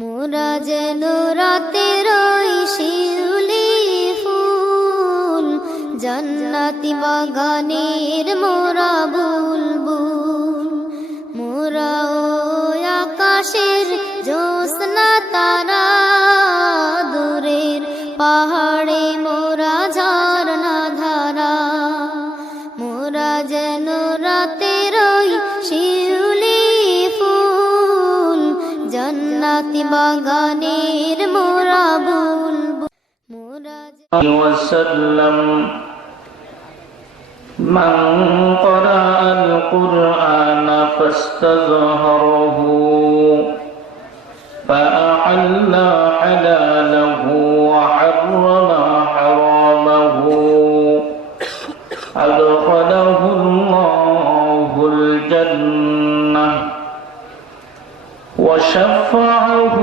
মোরা যেন রাতের ওই শিউলি ফুল, জান্নাতি বাগানের মোরা বুলবুল। মোরা ওই আকাশের জ্যোৎস্না তারা, দূরের পাহাড়ে মোরা ঝরনা ধারা। মোরা যেন রাতের ওই শিউলি ফুল, জান্নাতি বাগানের মোরা বুলবুল। মোরা وسلم من قرأ القرآن فاستظهره فأحل حلاله وحرم حرامه أدخله الله الجنة وشفعه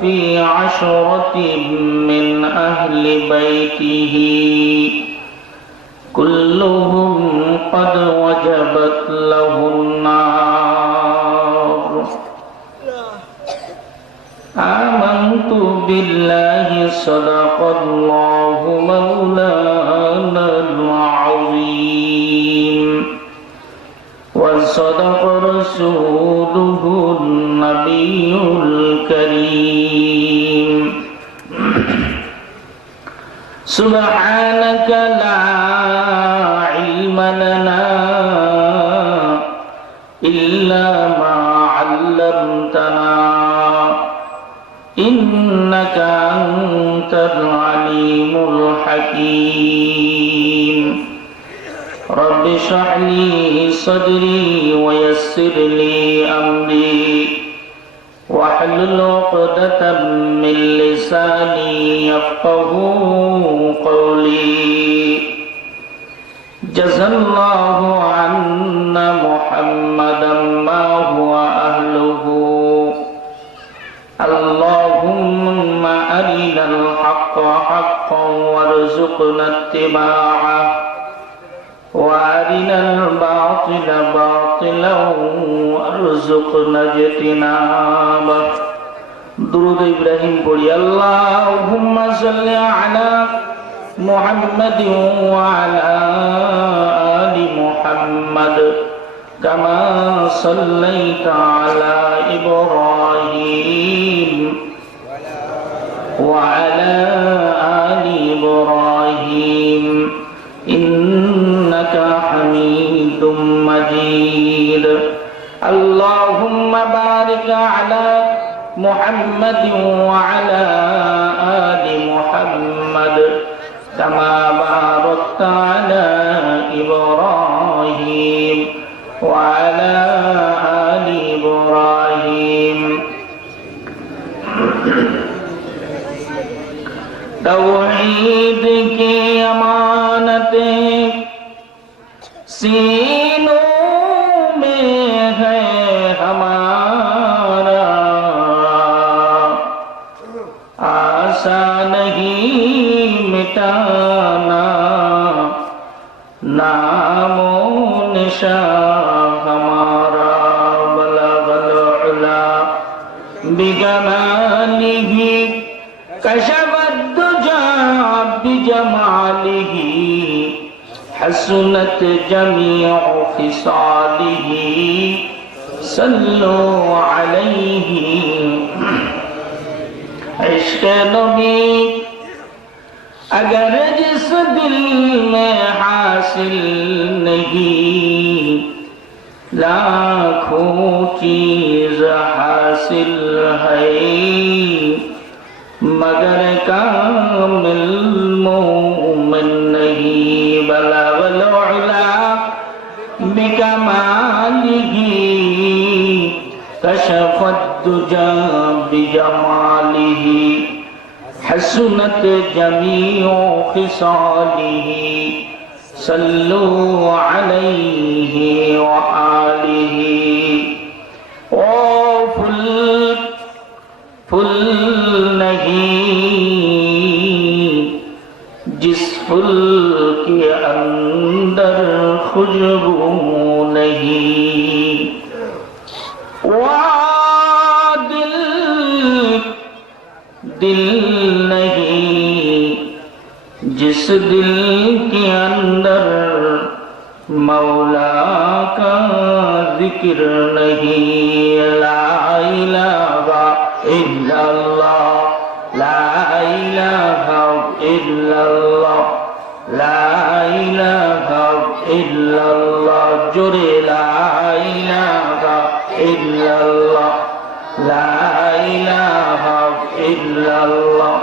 في 10 من أهل بيته كلهم قد وجبت له النار. آمنت بالله صدق الله مولانا العظيم وصدق رسوله النبي الكريم. سبحانك لا علم لنا إلا ما علمتنا إنك أنت العليم الحكيم. رب اشرح لي صدري ويسر لي أمري واحلل عقدة من لساني يفقهوا قولي. جزى الله عنا محمدا ما هو أهله. اللهم أرنا الحق حقا وارزقنا اتباعه وأرنا الباطل باطلا وارزقنا اجتنابه. درود إبراهيم পড়ি। اللهم صل على محمد وعلى آل محمد كما صليت على إبراهيم وعلى آل إبراهيم إنك حميد مجيد. اللهم بارك على محمد وعلى آل محمد كما باركت على إبراهيم وعلى آل إبراهيم. توحید کی امانتیں سینوں میں ہے ہمارا، آسان نہیں مٹانا نام و نشان ہمارا. بلغ العلا بجمالہ کشف الدجى بجماله حسنت جميع خصاله. صلوا عليه. عشق نبی اگر جس دل میں حاصل نہیں، لاکھوں چیز حاصل ہے مگر کامل مومن نہیں. بلغ العلا بکمالہ کشف الدجى بجمالہ حسنت جمیع خصالہ. صلوا علیہ وآلہ. او پھل نہیں جس پھل کے اندر خوشبو نہیں. दिल नहीं, जिस दिल के अंदर मौला का जिक्र नहीं। ला इलाहा इल्लल्लाह, ला इलाहा इल्लल्लाह, ला इलाहा इल्लल्लाह, जोरे ला इलाहा इल्लल्लाह, ला इलाहा इल्लल्लाह,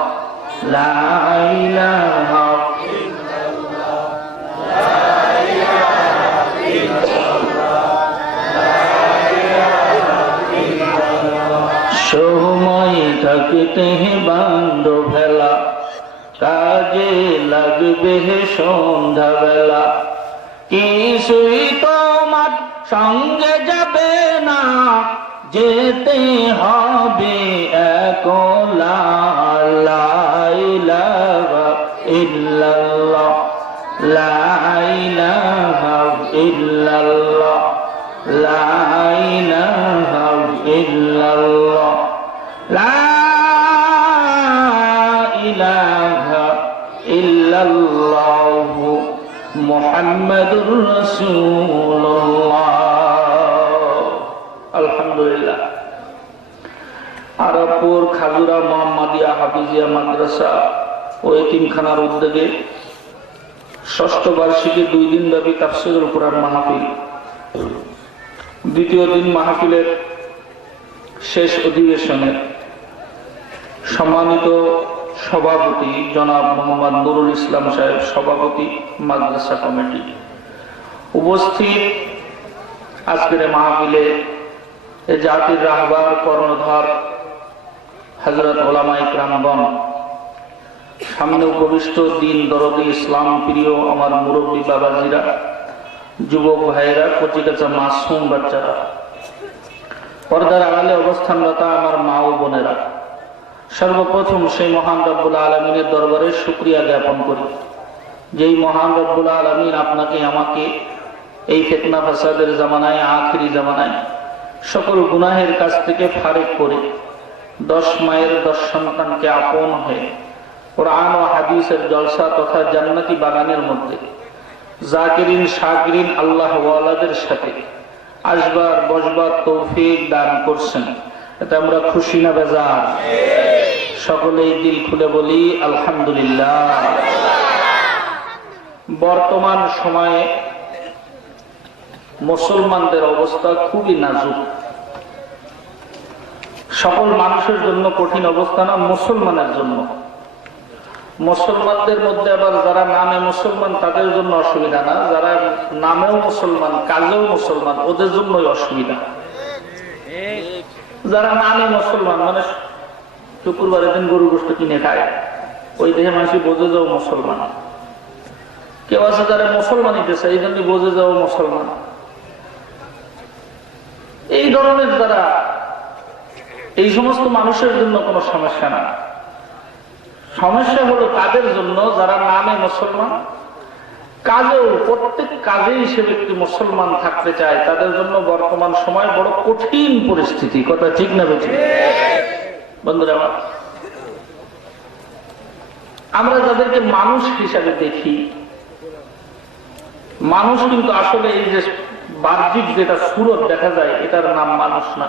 ला इलाहा সময় থাকতে বান্ধব ভেলা, কাজে লাগবে সন্ধ্যাবেলা, কিছুই তোমার সঙ্গে যাবে না, যেতে হবে একলা। লা ইলাহা ইল্লাল্লাহ, লা ইলাহা ইল্লাল্লাহ, লা ইলাহা ইল্লাল্লাহ, লা ইলাহা ইল্লাল্লাহ, মুহাম্মাদুর রাসূলুল্লাহ। আলহামদুলিল্লাহ। আরবপুর খাজুরা মোহাম্মদিয়া হাফিজিয়া মাদ্রাসা ও এতিমখানার উদ্যোগে ষষ্ঠ বার্ষিকী 2 দিন ব্যাপী তাফসীরুল কুরআন মাহফিল। দ্বিতীয় দিন মাহফিলের শেষ অধিবেশনে সম্মানিত সভাপতি জনাব মোহাম্মদ নুরুল ইসলাম সাহেব, সভাপতি মাদ্রাসা কমিটি, উপস্থিত আজকের মাহফিলে এ জাতির রাহবার কর্ণধার হযরত উলামা ইকরামগণ, সামনে উপবিষ্ট দিন দরদি ইসলাম প্রিয় আমার মুরব্বী বাবাজিরা, যুবক ভাইয়েরা, কচিকাচা মাসুম বাচ্চারা, পর্দার আড়ালে অবস্থানরত আমার মা ও বোনেরা, সর্বপ্রথম সেই মহান রব্বুল আলামিনের দরবারে শুকরিয়া জ্ঞাপন করি, যেই মহান রব্বুল আলামিন আপনাকে আমাকে এই ফিতনা ফাসাদের জামানায়, আখিরি জামানায় সকল গুনাহের কাছ থেকে ফারেক করে 10 মায়ের 10 সন্তানকে আপন হয়ে কোরআন ও হাদিসের জলসা তথা জান্নাতি বাগানের মধ্যে জাকিরিন শাকিরিন আল্লাহ ওয়ালাদের সাথে আসবার বসবার তৌফিক দান করছেন। এতে আমরা খুশি না বেজার? সকলেই দিল খুলে বলি আলহামদুলিল্লাহ। বর্তমান সময়ে মুসলমানদের অবস্থা খুবই নাজুক। সকল মানুষের জন্য কঠিন অবস্থা না, মুসলমানের জন্য। মুসলমানদের মধ্যে আবার যারা নামে মুসলমান তাদের জন্য অসুবিধা না, যারা নামেও মুসলমান কাজেও মুসলমান ওদের জন্যই অসুবিধা। যারা নামে মুসলমান মানে শুক্রবারের দিন গরু গোশত কিনে খায়, ওই দেহে মানুষ বোঝে যাও মুসলমান। কেউ আছে যারা মুসলমান হইতেছে এই জন্য বোঝে যাও মুসলমান। এই ধরনের যারা, এই সমস্ত মানুষের জন্য কোনো সমস্যা না। সমস্যা হলো তাদের জন্য যারা নামে মুসলমান, কাজেও প্রত্যেক কাজে সে ব্যক্তি মুসলমান থাকতে চায়, তাদের জন্য বর্তমান সময় বড় কঠিন পরিস্থিতি। কথা ঠিক না বেঠিক? বন্ধুরা আমার, আমরা যাদেরকে মানুষ হিসাবে দেখি, মানুষ কিন্তু আসলে এই যে বাহ্যিক যেটা সুরত দেখা যায় এটার নাম মানুষ না।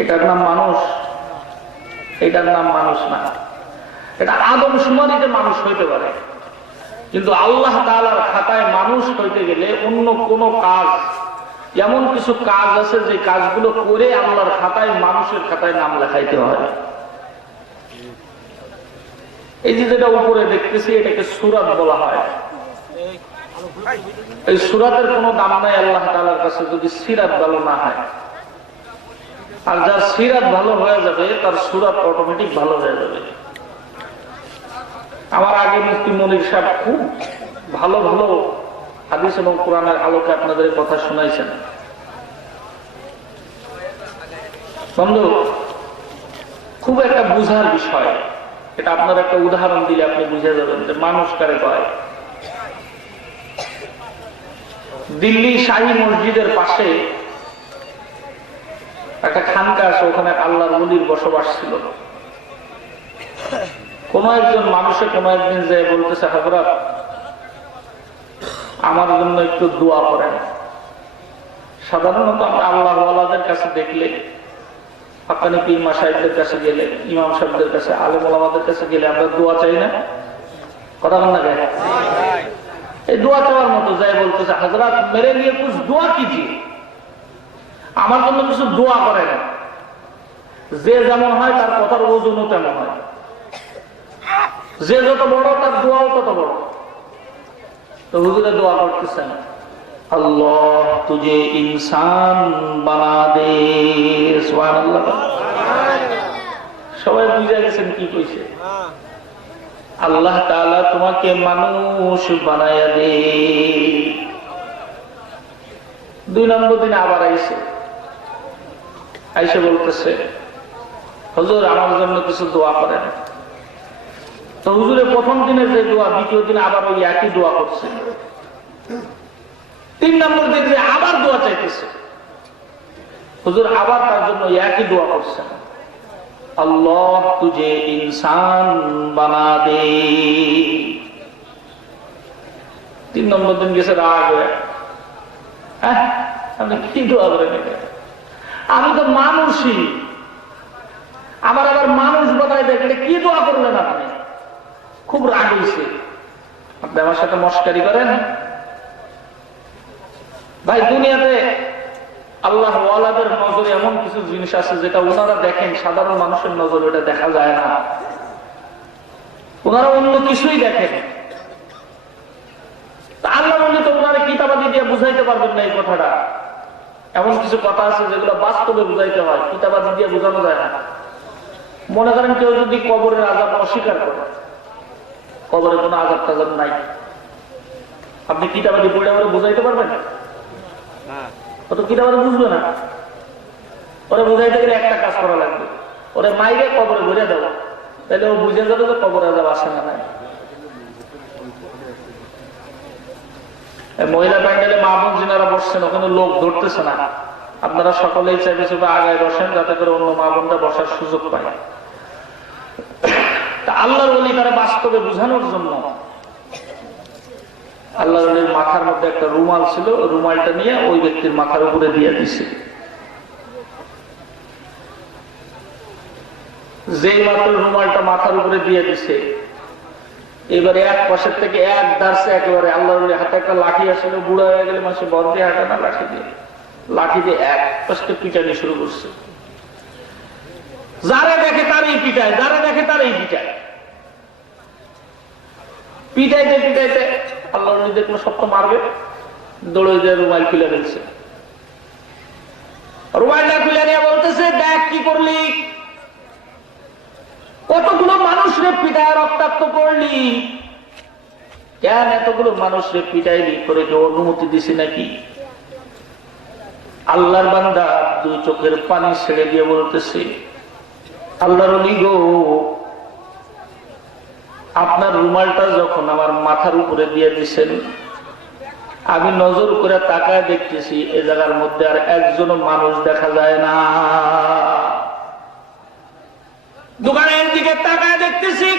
এটার নাম মানুষ, এটার নাম মানুষ না। এটা আদমশুমারিতে মানুষ হইতে পারে, কিন্তু আল্লাহ তাআলার খাতায় মানুষ হইতে গেলে অন্য কোন কাজ, এমন কিছু কাজ আছে যে কাজগুলো করে আল্লাহর খাতায়, মানুষের খাতায় নাম লেখাইতে হয়। এই যে যেটা উপরে দেখতেছি এটাকে সূরাত বলা হয়। এই সূরাতের কোনো দাম নাই আল্লাহ তাআলার কাছে যদি সিরাত ভালো না হয়। আর যার সিরাত ভালো হয়ে যাবে তার সূরাত অটোমেটিক ভালো হয়ে যাবে। আমার আগে মুফতি মনির সাহেব খুব ভালো ভালো হাদিস এবং কোরআনের আলোকে আপনাদের কথা শোনাইছেন। বন্ধু, খুব একটা বুঝার বিষয় এটা। আপনার একটা উদাহরণ দিলে আপনি বুঝে যাবেন যে মানুষ কারে কয়। দিল্লি শাহী মসজিদের পাশে একটা খানকা আছে, ওখানে আল্লাহর ওলির বসবাস ছিল। কোন একজন মানুষের কোন একদিন যে বলতেছে, হযরত আমার জন্য একটু দোয়া করেন। সাধারণত আমরা আল্লাহ ওয়ালাদের কাছে দেখলে, হাক্কানি পীর মাশায়েখদের কাছে গেলে, ইমাম সাহেবদের কাছে, আলেম ওলামাদের কাছে গেলে আমরা দোয়া চাই না? কথা বল না কেন? এই দোয়া চাওয়ার মতো যাই বলতেছে, হযরত মেরে লিয়ে কুছ দোয়া কিজিয়ে, আমার জন্য কিছু দোয়া করেন। যে যেমন হয় তার কথার ওজনও তেমন হয়, যে যত বড় তার দোয়াও তত বড়। তো হুজুরে দোয়া করতেছেন, আল্লাহ তুঝে ইনসান বানা দে। সুবহানাল্লাহ। সবাই বুঝে গেছেন কি কইছে? আল্লাহ তাআলা তোমাকে মানুষ বানায়া দে। 2 নম্বর দিন আবার আইসে বলতেছে, হুজুর আমার জন্য কিছু দোয়া করেন। তো হুজুরে প্রথম দিনে যে দোয়া, দ্বিতীয় দিন আবার ওই একই দোয়া করছে। 3 নম্বর দিন যে আবার দোয়া চাইতেছে, হুজুর আবার তার জন্য একই দোয়া করছেন, আল্লাহ তুঝে ইনসান বানা দে। 3 নম্বর দিন গেছে রাগ হয়ে, আপনি কি দোয়া করেন? আমি তো মানুষই, আমার আবার মানুষ বানায় দেখলে কি দোয়া করলেন আপনি? খুব রাগ হয়েছে। আপনি আমার সাথে মস্কারি করেন? ভাই, দুনিয়াতে আল্লাহ ওয়ালাদের নজরে এমন কিছু জিনিস আছে যেটা ওনারা দেখেন, সাধারণ মানুষের নজরে ওটা দেখা যায় না। ওনারা অন্য কিছুই দেখেন। আল্লাহ বললে তো ওনারা কিতাবাদি দিয়ে বুঝাইতে পারবেন না এই কথাটা। এমন কিছু কথা আছে যেগুলো বাস্তবে বুঝাইতে হয়, কিতাবাদি দিয়ে বোঝানো যায় না। মনে করেন কেউ যদি কবরের আযাব অস্বীকার করে, কবরে কোনো আযাব টাযাব নাই, আপনি কিতাবাদি পড়ে আমরা বুঝাইতে পারবেন? অত কিতাবাদি বুঝবে না। ওরা বুঝাইতে গেলে একটা কাজ করা লাগবে, ওরা মাইরে কবরে ঘুরে দেবো, তাহলে ও বুঝে যাবে যে কবরে আযাব আসে না নাই। মহিলা প্যান্ডেলে মা বোন যিনারা বসছেন, ওখানে লোক ধরতেছে না। আপনারা সকলেই চাইবে আগায় বসেন, যাতে করে অন্য মা বোনরা বসার সুযোগ পায়। আল্লাহর ওলি তারা বাস্তবে বোঝানোর জন্য আল্লাহর ওলির মাথার মধ্যে একটা রুমাল ছিল, রুমালটা নিয়ে ওই ব্যক্তির মাথার উপরে দিয়ে দিছে। যেই মাত্র রুমালটা মাথার উপরে দিয়ে দিছে, এবারে এক পাশের থেকে এক দাঁড়ছে একেবারে আল্লাহর ওলির হাতে একটা লাঠি আসলে, বুড়া হয়ে গেলে মানুষ বর দিয়ে হাঁটে না, লাঠি দিয়ে এক পাশে পিটানি শুরু করছে। যারা দেখে তারই পিটায়, যারা দেখে তারই পিটায়। পিটাইতে পিটাইতে আল্লাহ দেখলো সব তো মারবে, দৌড়ে যে রুমাল খুলে ফেলছে। রুমালটা খুলে নিয়ে বলতেছে, দেখ কি করলি, কতগুলো মানুষরে পিটায় রক্তাক্ত করলি, কেন এতগুলো মানুষরে পিটাইলি, করে কেউ অনুমতি দিছি নাকি? আল্লাহর বান্দা 2 চোখের পানি ছেড়ে দিয়ে বলতেছে, আল্লাহর ওলি গো, আপনার রুমালটা যখন আমার মাথার উপরে দিয়ে দিছেন, আমি নজর করে তাকায় দেখতেছি এ জায়গার মধ্যে আর একজনও মানুষ দেখা যায় না। দোকানের দিকে তাকায় দেখতেছি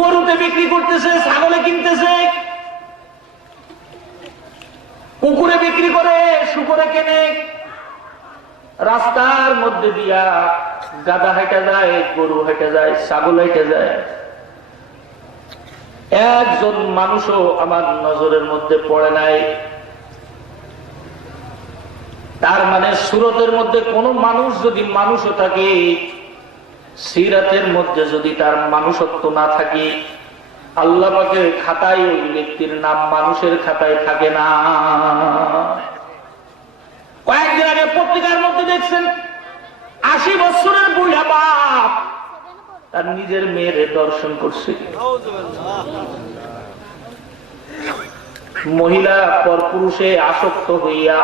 গরুতে বিক্রি করতেছে, ছাগলে কিনতেছে, কুকুরে বিক্রি করে, শুকুরে কেনে, রাস্তার মধ্যে দিয়া গাধা হেঁটে যায়, গরু হেঁটে যায়, ছাগল হেঁটে যায়, একজন মানুষও আমার নজরের মধ্যে পড়ে নাই। তার মানে সুরতের মধ্যে কোন মানুষ যদি মানুষও থাকে, সিরাতের মধ্যে যদি তার মানুষত্ব না থাকে, আল্লাহ পাকের খাতায় ওই ব্যক্তির নাম মানুষের খাতায় থাকে না। কয়েকদিন আগে পত্রিকার মধ্যে দেখছেন 80 বছরের বুড়া বাপ তার নিজের মেয়ের দর্শন করছে। মহিলা পরপুরুষে আসক্ত হইয়া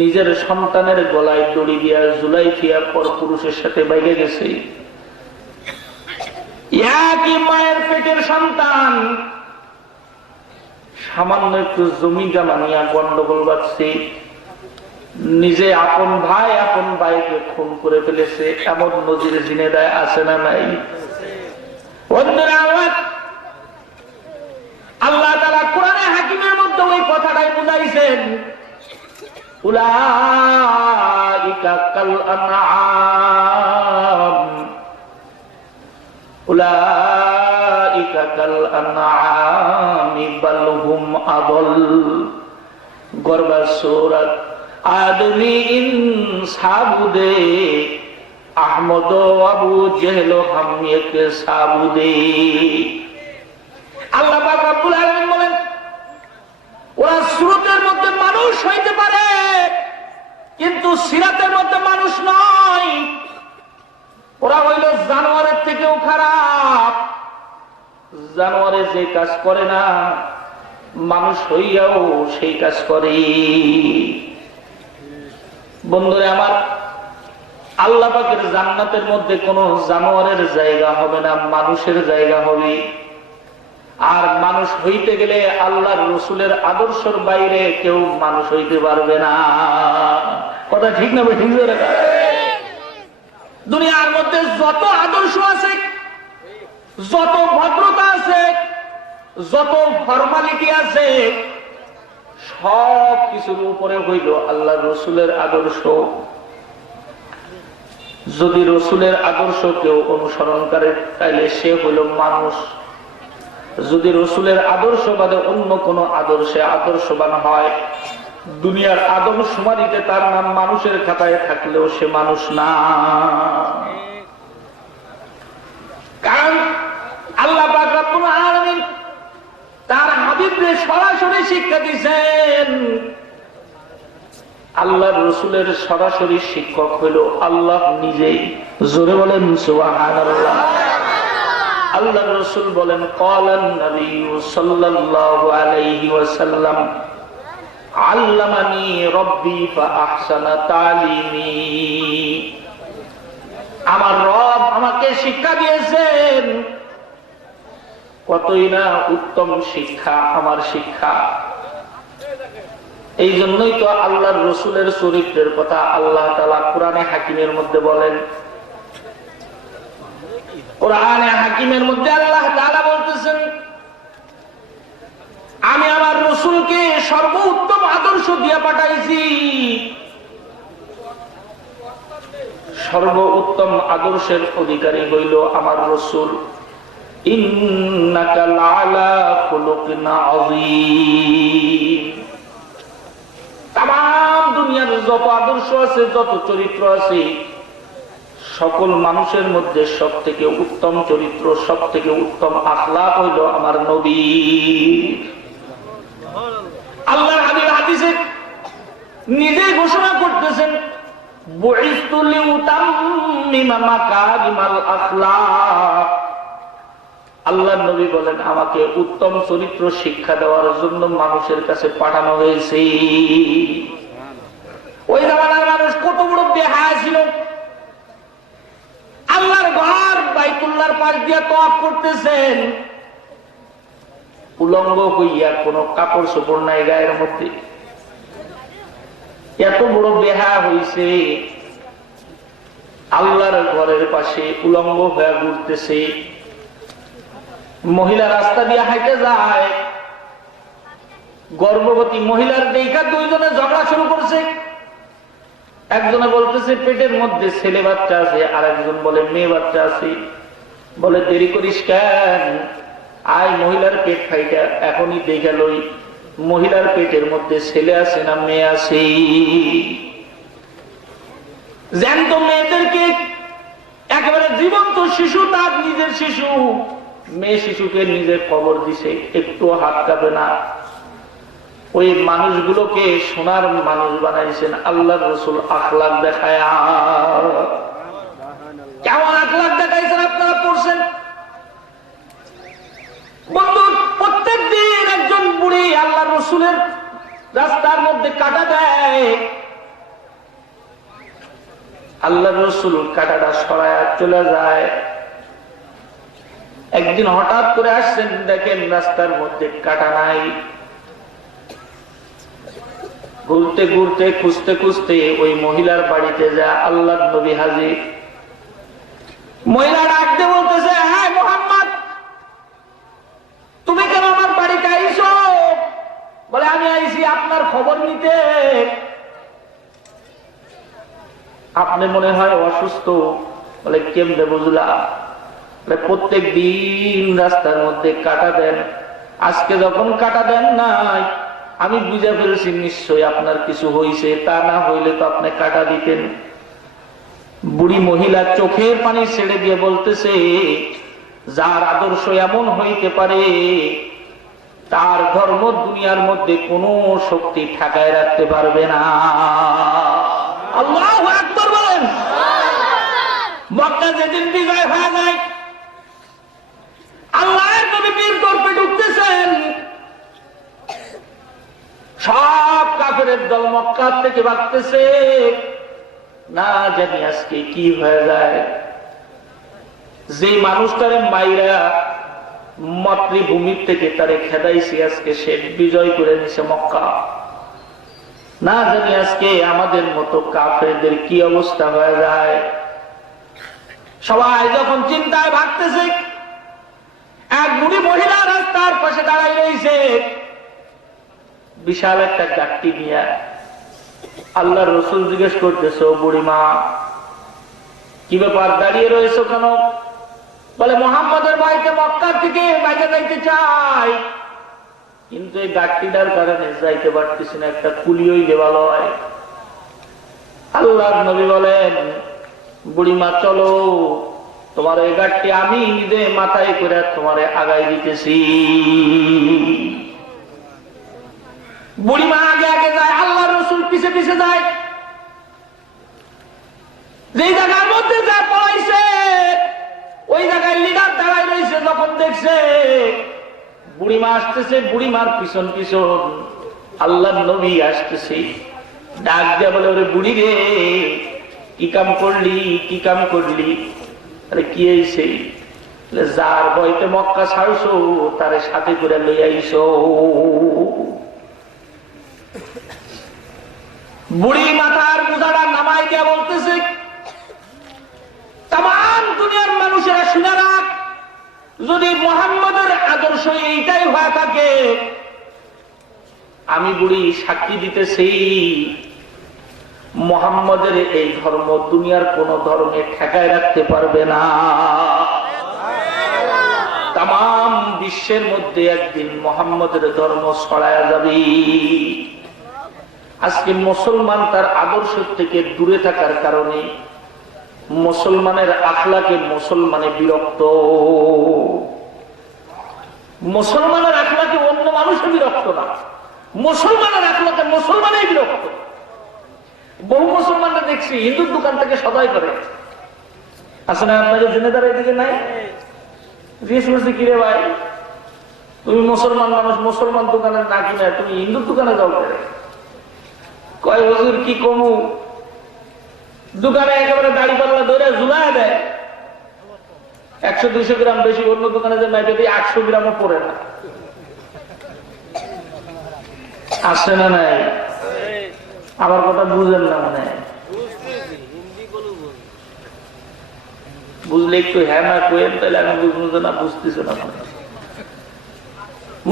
নিজের সন্তানের গলায় দড়ি দিয়া জুলাই দিয়া পরপুরুষের সাথে বাইরে গেছে। একই মায়ের পেটের সন্তান, সামান্য একটু জমি জামা নিয়ে গন্ডগোল বাঁধছে, নিজে আপন ভাইকে খুন করে ফেলেছে, এমন নজির জিনেদায় আছে না নাই? আল্লাহ তাআলা কোরআনে হাকিমের মধ্যে ওই কথাটাই বুঝাইছেন, উলাইকা কাল আনআম, উলাইকা কাল আনআমি বাল হুম আদল। গর্বা সূরাত आदमी इंसाबुदे अहमद अबू जहल हम एक साबुदे। আল্লাহ পাক রব্বুল আলামিন বলেন, ওরা সুরতের মধ্যে মানুষ হইতে পারে কিন্তু সিরাতের মধ্যে মানুষ নয়। ওরা হইল জানোয়ারের থেকেও খারাপ। জানোয়ারে যে কাজ করে না, মানুষ হইয়াও সেই কাজ করে। বন্ধুরা আমার, আল্লাহ পাকের জান্নাতের মধ্যে কোনো জানোয়ারের জায়গা হবে না, মানুষের জায়গা হবে। আর মানুষ হইতে গেলে আল্লাহর রসুলের আদর্শের বাইরে কেউ মানুষ হইতে পারবে না। কথা ঠিক না? ঠিক। দুনিয়ার মধ্যে যত আদর্শ আছে, যত ভদ্রতা আছে, যত ফরমালিটি আছে, সব কিছুর উপরে হইল আল্লাহর রসুলের আদর্শ। যদি রসুলের আদর্শ কেউ অনুসরণ করে তাহলে সে হইল মানুষ। যদি রসুলের আদর্শ বাদে অন্য কোন আদর্শে আদর্শবান হয়, দুনিয়ার আদমশুমারিতে তার নাম মানুষের খাতায় থাকলেও সে মানুষ না। কারণ আল্লাহ পাক রব্বুল আলামিন তার হাবিবকে সরাসরি শিক্ষা দিয়েছেন। আল্লাহর রসুলের সরাসরি শিক্ষক হইল আল্লাহ নিজেই। জোরে বলেন সুবহানাল্লাহ। আল্লাহর রসুল বলেন, ক্বালান নবী সাল্লাল্লাহু আলাইহি ওয়াসাল্লাম, আল্লামানি রব্বি ফাআহসানা তালিমি। আমার রব আমাকে শিক্ষা দিয়েছেন, কতই না উত্তম শিক্ষা আমার শিক্ষা। এই জন্যই তো আল্লাহর রসুলের চরিত্রের কথা আল্লাহ তাআলা কোরআনে হাকিমের মধ্যে বলেন। কোরআনে হাকিমের মধ্যে আল্লাহ তাআলা বলতেছেন, আমি আমার রসুলকে সর্বোত্তম আদর্শ দিয়ে পাঠাইছি। সর্বোত্তম আদর্শের অধিকারী হইল আমার রসুল। ইন্নাকা লাআলা খুলুকিন আযীম। তামাম দুনিয়ার যত আদর্শ আছে, যত চরিত্র আছে, সকল মানুষের মধ্যে সব থেকে উত্তম চরিত্র, সব থেকে উত্তম আখলাক হইল আমার নবী। আল্লাহর হাবিব হাদিসে নিজে ঘোষণা করতেছেন, বুইসতু লিউতাম্মিমা মাকারিমাল আখলাক। আল্লাহর নবী বলেন, আমাকে উত্তম চরিত্র শিক্ষা দেওয়ার জন্য মানুষের কাছে পাঠানো হয়েছে। ওই জামানার মানুষ কত বড় বেহায়া ছিল। আল্লাহর ঘর বাইতুল্লাহর পাশ দিয়ে তওয়াফ করতেছেন, উলঙ্গ হইয়া কোন কাপড় চোপড় নাই গায়ের মধ্যে। এত বড় বেহায়া হইছে, আল্লাহর ঘরের পাশে উলঙ্গ হয়ে ঘুরতেছে। মহিলা রাস্তা দিয়ে হাঁটে যায়, গর্ভবতী মহিলার দেখা দুইজনে ঝগড়া শুরু করছে। একজনে বলতেছে পেটের মধ্যে ছেলে বাচ্চা আছে, আর একজন বলে মেয়ে বাচ্চা আছে। বলে দেরি করিস কেন, আয় মহিলার পেট ফাইটা এখনই দেখা লই মহিলার পেটের মধ্যে ছেলে আছে না মেয়ে আছে। জ্যান্ত মেয়েদেরকে একেবারে জীবন্ত শিশু, তার নিজের শিশু, মেয়ে শিশুকে নিজের কবর দিছে, একটু হাত কাঁপে না। ওই মানুষগুলোকে সোনার মানুষ বানাইছেন আল্লাহর রাসূল আখলাক দেখায়া। কেমন আখলাক দেখাইছেন আপনারা পড়ছেন? বন্ধু, প্রত্যেক দিন একজন বুড়ি আল্লাহর রাসূলের রাস্তার মধ্যে কাটা দেয়। আল্লাহর রাসূল কাটাটা সরায়া চলে যায়। একদিন হঠাৎ করে আসছেন, দেখেন রাস্তার মধ্যে কাটা নাই। ঘুরতে ঘুরতে খুঁজতে খুঁজতে ওই মহিলার বাড়িতে যা আল্লাহর নবী হাজির। মহিলা ডাকতে বলতেছে, হ্যাঁ মোহাম্মদ, তুমি কেন আমার বাড়িতে আইছো? বলে, আমি আইছি আপনার খবর নিতে। আপনি মনে হয় অসুস্থ। বলে, কেমনে বুঝলা? প্রত্যেক দিন রাস্তার মধ্যে কাটা দেন, আজকে যখন কাটা দেন নাই, আমি বুঝে ফেলছি নিশ্চয়ই আপনার কিছু হয়েছে, তা না হইলে তো আপনি কাটা দিতেন। বুড়ি মহিলা চোখের পানি ছেড়ে দিয়ে বলতেছে, যার আদর্শ এমন হইতে পারে তার ধর্ম দুনিয়ার মধ্যে কোনো শক্তি ঠেকায় রাখতে পারবে না। আল্লাহু আকবার বলেন। মক্কা যেদিন বিজয় হয়ে যায়, আল্লাহর নবী বীর গর্বে ঢুকতেছেন, সব কাফেরের দল মক্কা থেকে ভাগতেছে, না জানি আজকে কি হয়ে যায়। যে মানুষটারে মাইরা মাতৃভূমির থেকে তারে খেদাইছি, আজকে সে বিজয় করে নিছে মক্কা, না জানি আজকে আমাদের মতো কাফেরদের কি অবস্থা হয়ে যায়। সবাই যখন চিন্তায় ভাগতেছে, এক বুড়ি মহিলা রাস্তার পাশে দাঁড়াই রয়েছে, বিশাল একটা গাট্টি নিয়ে। আল্লাহর রাসূল জিজ্ঞেস করতেছে, ও বুড়িমা, কি ব্যাপার দাঁড়িয়ে রয়েছে কেন? বলে, মুহাম্মদের বাড়িতে মক্কা থেকে বাইরে যাইতে চাই, কিন্তু এই গাট্টিটার কারণে যাইতে পারতেছি না, একটা কুলি হইলে ভালো হয়। আল্লাহর নবী বলেন, বুড়িমা চলো, তোমার এই গাট্টি আমি নিজে মাথায় করে তোমারে আগাই দিতেছি। বুড়িমা আগে আগে যায়, আল্লাহর রাসূল পিছে পিছে যায়। যেই জায়গার মধ্যে যা পড়াইছে ওই জায়গায় লিডার দাঁড়ায় রয়েছে, যখন দেখছে বুড়িমা আসতেছে, বুড়িমার পিছন পিছন আল্লাহর নবী আসতেছে, ডাক দিয়ে বলে, ওরে বুড়ি রে, কি কাম করলি, কি কাম করলি? আরে কি হয়েছে? যার বইতে মক্কা ছাড়ছো তারে সাথে করে লই আইছো। বুড়ি মাথার বোঝাটা নামাই দিয়া বলতেছে, তাম দুনিয়ার মানুষেরা শুনে রাখ, যদি মুহাম্মদের আদর্শ এইটাই হয়ে থাকে, আমি বুড়ি সাক্ষী দিতেছি, মুহাম্মদের এই ধর্ম দুনিয়ার কোন ধর্মে ঠেকায় রাখতে পারবে না। তাম বিশ্বের মধ্যে একদিন মুহাম্মদের ধর্ম ছড়ায়া যাবে। আজকে মুসলমান তার আদর্শ থেকে দূরে থাকার কারণে মুসলমানের আখলাকে মুসলমানে বিরক্ত, মুসলমানের আখলাকে অন্য মানুষে বিরক্ত না, মুসলমানের আখলাকে মুসলমানেই বিরক্ত। বহু মুসলমানরা দেখছি হিন্দুর দোকান থেকে সদাই করে আসে না, আপনাদের জেনেদার এদিকে নাই। জিজ্ঞেস করছি, কিরে ভাই, তুমি মুসলমান মানুষ, মুসলমান দোকানে না কিনে তুমি হিন্দুর দোকানে যাও করে? কয়, হুজুর কি কমু, দোকানে একেবারে দাড়ি পাল্লা ধরে ঝুলায় দেয়, 100-200 গ্রাম বেশি, অন্য দোকানে যে মেপে দিয়ে 800 গ্রামও পড়ে না। আসে না নাই? আমার কথা বুঝেন না মানে? বুঝলে একটু হ্যাঁ না কয়েন, তাহলে আমি বুঝবো যে না বুঝতেছে না।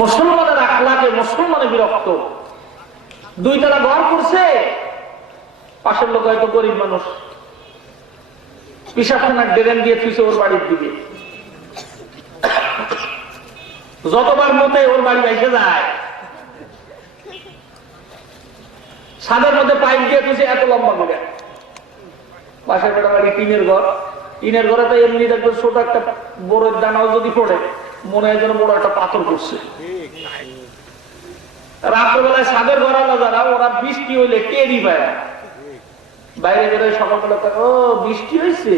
মুসলমানের আখলাকে মুসলমানে বিরক্ত। 2 তলা ঘর করছে, পাশের লোক হয়তো গরিব মানুষ, পিসাবখানার ড্রেন দিয়ে থুইছে ওর বাড়ির দিকে, যতবার মতে ওর বাড়ি এসে যায়, ছাদের মধ্যে পাইপ দিয়ে থুইছে এত লম্বা করে। পাশের বেটা বাড়ি টিনের ঘর, টিনের ঘরে তো এমনি দেখবেন ছোট একটা বড়ের দানাও যদি পড়ে মনে হয় যেন বড় একটা পাথর পড়ছে। রাত্রেবেলায় ছাদের ঘর আলা যারা, ওরা বৃষ্টি হইলে টেরই পায় না, বাইরে বেরোয় সকালবেলা, ও বৃষ্টি হয়েছে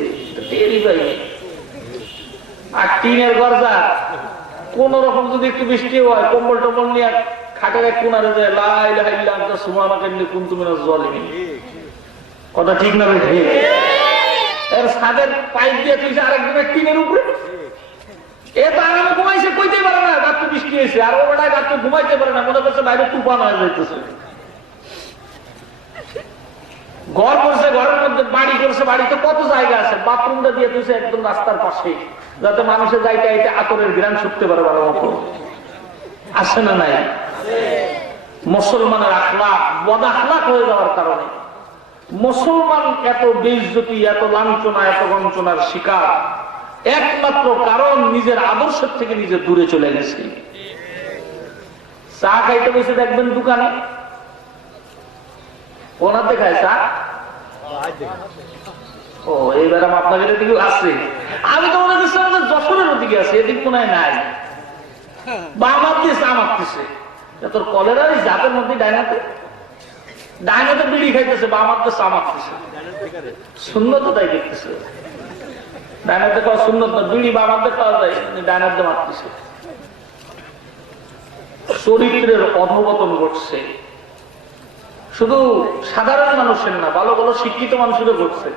টেরই পাই। আর টিনের ঘর যা, কোন রকম যদি একটু বৃষ্টি হয়, কম্বল টম্বল নিয়ে খাটের এক কোনারে যায়, লাই লাইলা সুবহানাকা ইন্নী কুনতু মিনাজ জালিমিন। কথা ঠিক না ভাই? এর ছাদের পাইপ দিয়ে তুইছে আরেকজনের টিনের উপরে, এ তো আরামে ঘুমাইছে, কইতে পারে না রাত্রে বৃষ্টি হয়েছে, আর ও বেটায় রাত্রে ঘুমাইতে পারে না, মনে করছে বাইরে তুফান হয়ে যাইতেছে। ঘর করছে, ঘরের মধ্যে বাড়ি করছে, বাড়িতে কত জায়গা আছে, বাথরুমটা দিয়ে দিয়েছে একদম রাস্তার পাশে, যাতে মানুষের যাইতে আইতে আতরের গ্রাম ছুটতে পারে ভালো মতো। আসে না নাই? মুসলমানের আখলাক বদ আখলাক হয়ে যাওয়ার কারণে মুসলমান এত বেইজ্জতি, এত লাঞ্ছনা, এত বঞ্চনার শিকার, একমাত্র কারণ নিজের আদর্শের থেকে নিজে দূরে চলে গেছে। চা খাইতে বসে দেখবেন দোকানে ওনার দেখায় চা, ও এইবার আপনাদের দিকে আসছে, আমি তো মনে করছি আমাদের যশোরের ওদিকে আছে, এদিক মনে হয় নাই, বা আমার দিয়ে চা মারতেছে। তোর কলেরা জাতের মধ্যে ডাইনাতে ডাইনাতে বিড়ি খাইতেছে, বা আমার তো চা মারতেছে, শূন্যত তাই দেখতেছে। ডাইনাতে খাওয়া শূন্যত না, বিড়ি বা আমাদের খাওয়া যায়, ডাইনাতে মারতেছে। চরিত্রের অধপতন ঘটছে, শুধু সাধারণ মানুষের না, ভালো ভালো শিক্ষিত মানুষেরও ঘটছে।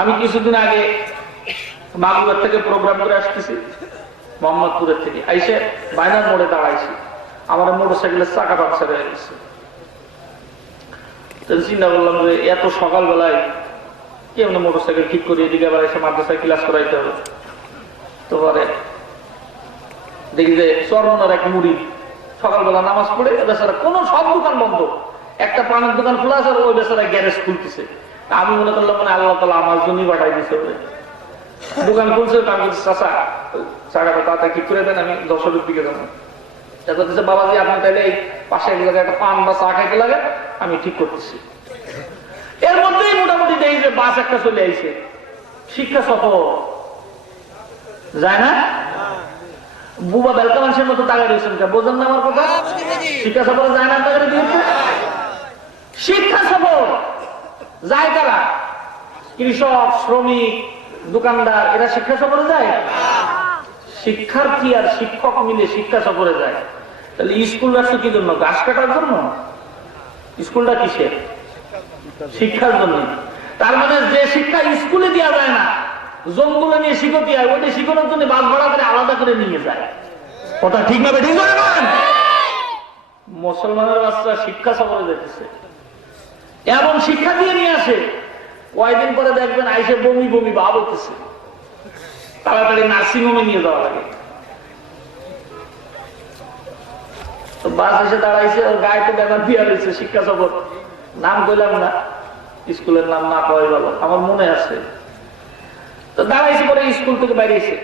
আমি কিছুদিন আগে মাগুয়ার থেকে প্রোগ্রাম করে আসতেছি, মোহাম্মদপুরের থেকে আইসে বাইনার মোড়ে দাঁড়াইছি, আমার মোটরসাইকেলের চাকা পাংচার হয়ে গেছে। চিন্তা করলাম যে এত সকালবেলায় কেমন মোটরসাইকেল ঠিক করে এদিকে আবার এসে মাদ্রাসায় ক্লাস করাইতে হবে। তো পরে দেখি যে চরমনার এক মুড়ি সকালবেলা নামাজ পড়ে বেচারা কোনো সব দোকান বন্ধ, একটা পানের দোকান খোলা আছে, আর ওই বেচারা গ্যারেজ খুলতেছে। আমি মনে করলাম মানে আল্লাহ তাআলা আমার জন্যই পাঠাই দিছে, দোকান খুলছে। আমি বলছি চাচা চাকাটা তাড়াতাড়ি ঠিক করে দেন, আমি যশোরের দিকে যাবো। বলতেছে বাবাজি আপনি তাহলে এই পাশে এক জায়গায় একটা পান বা চা খাইতে লাগে, আমি ঠিক করতেছি। এর মধ্যেই মোটামুটি দেখি যে বাস একটা চলে আইছে, শিক্ষা সফর যায় না, বুবা বেলকা মানুষের মতো তাকাই রয়েছেন, বোঝেন না আমার কথা? শিক্ষা সফরে যায় না, তাকারে দিয়েছে। শিক্ষা সফর যায় কারা? কৃষক, শ্রমিক, দোকানদার, এরা শিক্ষা সফরে যায়। শিক্ষার্থী আর শিক্ষক মিলে শিক্ষা সফরে যায়। তাহলে স্কুল রাষ্ট্র কি জন্য? গাছ কাটার জন্য? স্কুলটা কিসের? শিক্ষার জন্য। তার মানে যে শিক্ষা স্কুলে দেওয়া যায় না, জঙ্গলে নিয়ে শিখতে হয়, ওইটা শিখানোর জন্য বাস ভাড়া করে আলাদা করে নিয়ে যায়। কথা ঠিক না? ঠিক না? মুসলমানের বাচ্চা শিক্ষা সফরে যেতেছে, এমন শিক্ষা দিয়ে নিয়ে আসে, কয়েকদিন পরে দেখবেন আইসে বমি বমি ভাব হতেছে, তাড়াতাড়ি নার্সিং হোমে নিয়ে যাওয়া লাগে। তো বাস এসে দাঁড়াইছে, ওর গায়ে তো ব্যানার দিয়ে রয়েছে শিক্ষা সফর, নাম কইলাম না, স্কুলের নাম না কয় ভালো, আমার মনে আছে। তো দাঁড়াইছে, পরে স্কুল থেকে বাইরে এসে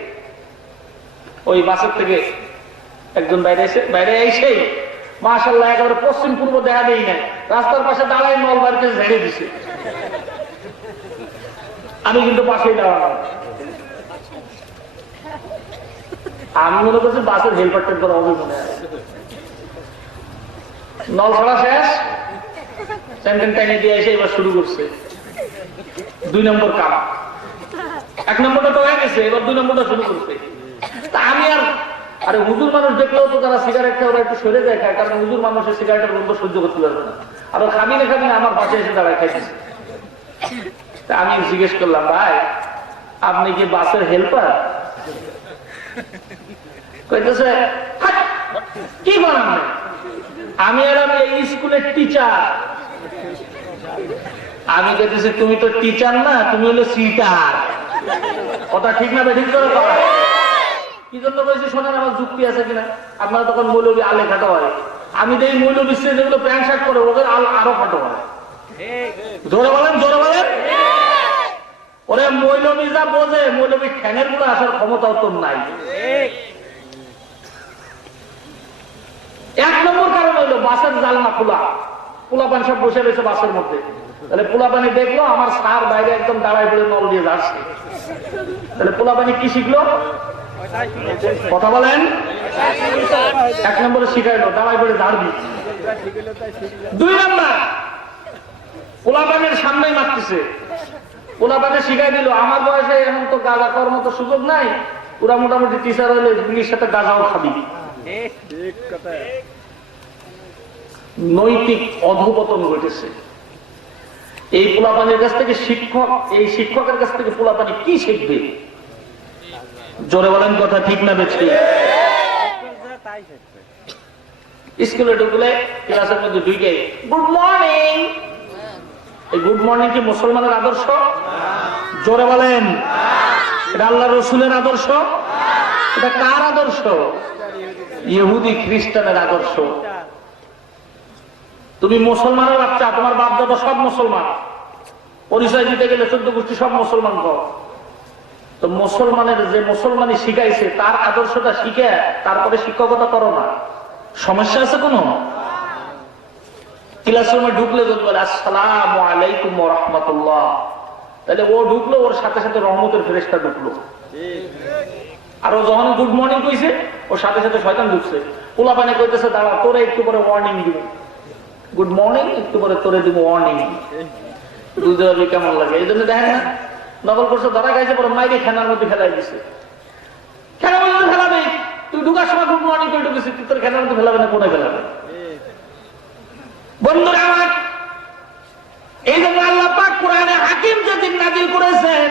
ওই বাসের থেকে একজন বাইরে এসে মাশাআল্লাহ একেবারে পশ্চিম পূর্ব দেখা দেই না, রাস্তার পাশে দাঁড়াই নলবারকে ঝেড়ে দিছে। আমি কিন্তু পাশেই দাঁড়ালাম, আমি মনে করছি বাসের হেলপারটের করা হবে মনে হয়। নল ছড়া শেষ, স্যান্ডেল টাইনে দিয়ে এসে এবার শুরু করছে 2 নম্বর কাম। 1 নম্বরটা তো হয়ে গেছে, এবার 2 নম্বরটা শুরু করছে। তা আমি আরে হুজুর মানুষ দেখলেও তো তারা সিগারেট খায়, ওরা একটু সরে যায় খায়, কারণ হুজুর মানুষের সিগারেটের গন্ধ সহ্য করতে পারবে না। আর খাবি না আমার পাশে এসে দাঁড়ায় খাইতেছে। তা আমি জিজ্ঞেস করলাম, ভাই আপনি কি বাসের হেল্পার? কইতেছে কি বলেন? আমি এলাম এই স্কুলের টিচার। আমি কইতেছি তুমি তো টিচার না, তুমি হলো সিটার। কথা ঠিক না? ঠিক করে করা কি জন্য বলছি শোনেন, আমার যুক্তি আছে কিনা। আপনারা তখন মৌলবী আলে খাটো হয়, আমি দেখি মৌলবী যেগুলো প্যান্ট শার্ট করে ওদের আরো খাটো হয়। জোরে বলেন, জোরে বলেন। ওরে মৌলবী যা বোঝে, মৌলবী ঠ্যাঙের গুলো আসার ক্ষমতাও তোর নাই। 1 নম্বর কারণ হইলো বাসের জালনা খোলা, পোলাপান সব বসে রয়েছে বাসের মধ্যে। তাহলে পোলাপানি দেখলো আমার সার বাইরে একদম দাঁড়ায় পড়ে নল দিয়ে যাচ্ছে, তাহলে পোলাপানি কি শিখলো? কথা বলেন। 1 নম্বরে শিখাইলো দাঁড়ায় পড়ে দাঁড়বি। 2 নম্বর পোলাপানের সামনেই মারতেছে, পোলাপানে শিখাই দিল আমার বয়সে এখন তো গাঁজা খাওয়ার মতো সুযোগ নাই, ওরা মোটামুটি টিচার হইলে গুলির সাথে গাঁজাও খাবি। নৈতিক অধঃপতন ঘটেছে। এই পোলাপানির কাছ থেকে শিক্ষক, এই শিক্ষকের কাছ থেকে পোলাপানি কি শিখবে? জোরে বলেন, কথা ঠিক না বেঠিক? স্কুলে ঢুকলে ক্লাসের মধ্যে ঢুকে গুড মর্নিং, এই গুড মর্নিং কি মুসলমানের আদর্শ? জোরে বলেন। এটা আল্লাহ রসুলের আদর্শ? এটা কার আদর্শ? ইহুদি খ্রিস্টানের আদর্শ। তুমি মুসলমানের বাচ্চা, তোমার বাপ দাদা সব মুসলমান, পরিচয় দিতে গেলে 14 গোষ্ঠী সব মুসলমান কর। তো মুসলমানের যে মুসলমানই শিখাইছে তার আদর্শটা শিখে তারপরে শিক্ষকতা করো না। সমস্যা আছে কোনো? ক্লাসরুমে ঢুকলে যদি বলে আসসালামু আলাইকুম ওয়া রাহমাতুল্লাহ, তাহলে ও ঢুকলো, ওর সাথে সাথে রহমতের ফেরেশতা ঢুকলো। আর ও যখন গুড মর্নিং কইছে, ওর সাথে সাথে শয়তান ঢুকছে। পোলা পানে কইতেছে দাঁড়া, তোরে একটু পরে ওয়ার্নিং দিব। গুড মর্নিং, একটু পরে তোরে দিব ওয়ার্নিং। বুঝতে পারবি কেমন লাগে। এই জন্য দেখেন না, নকল করছে, ধরা গাইছে, পরে মাইরে খেনার মধ্যে ফেলাই দিছে। খেনার মধ্যে ফেলাবে, তুই ঢুকার সময় গুড মর্নিং করে ঢুকেছিস, তুই তোর খেনার মধ্যে ফেলাবে না, কোনে ফেলাবে? বন্ধুরা আমার, এই জন্য আল্লাহ পাক কোরআনে হাকিম যেদিন নাযিল করেছেন,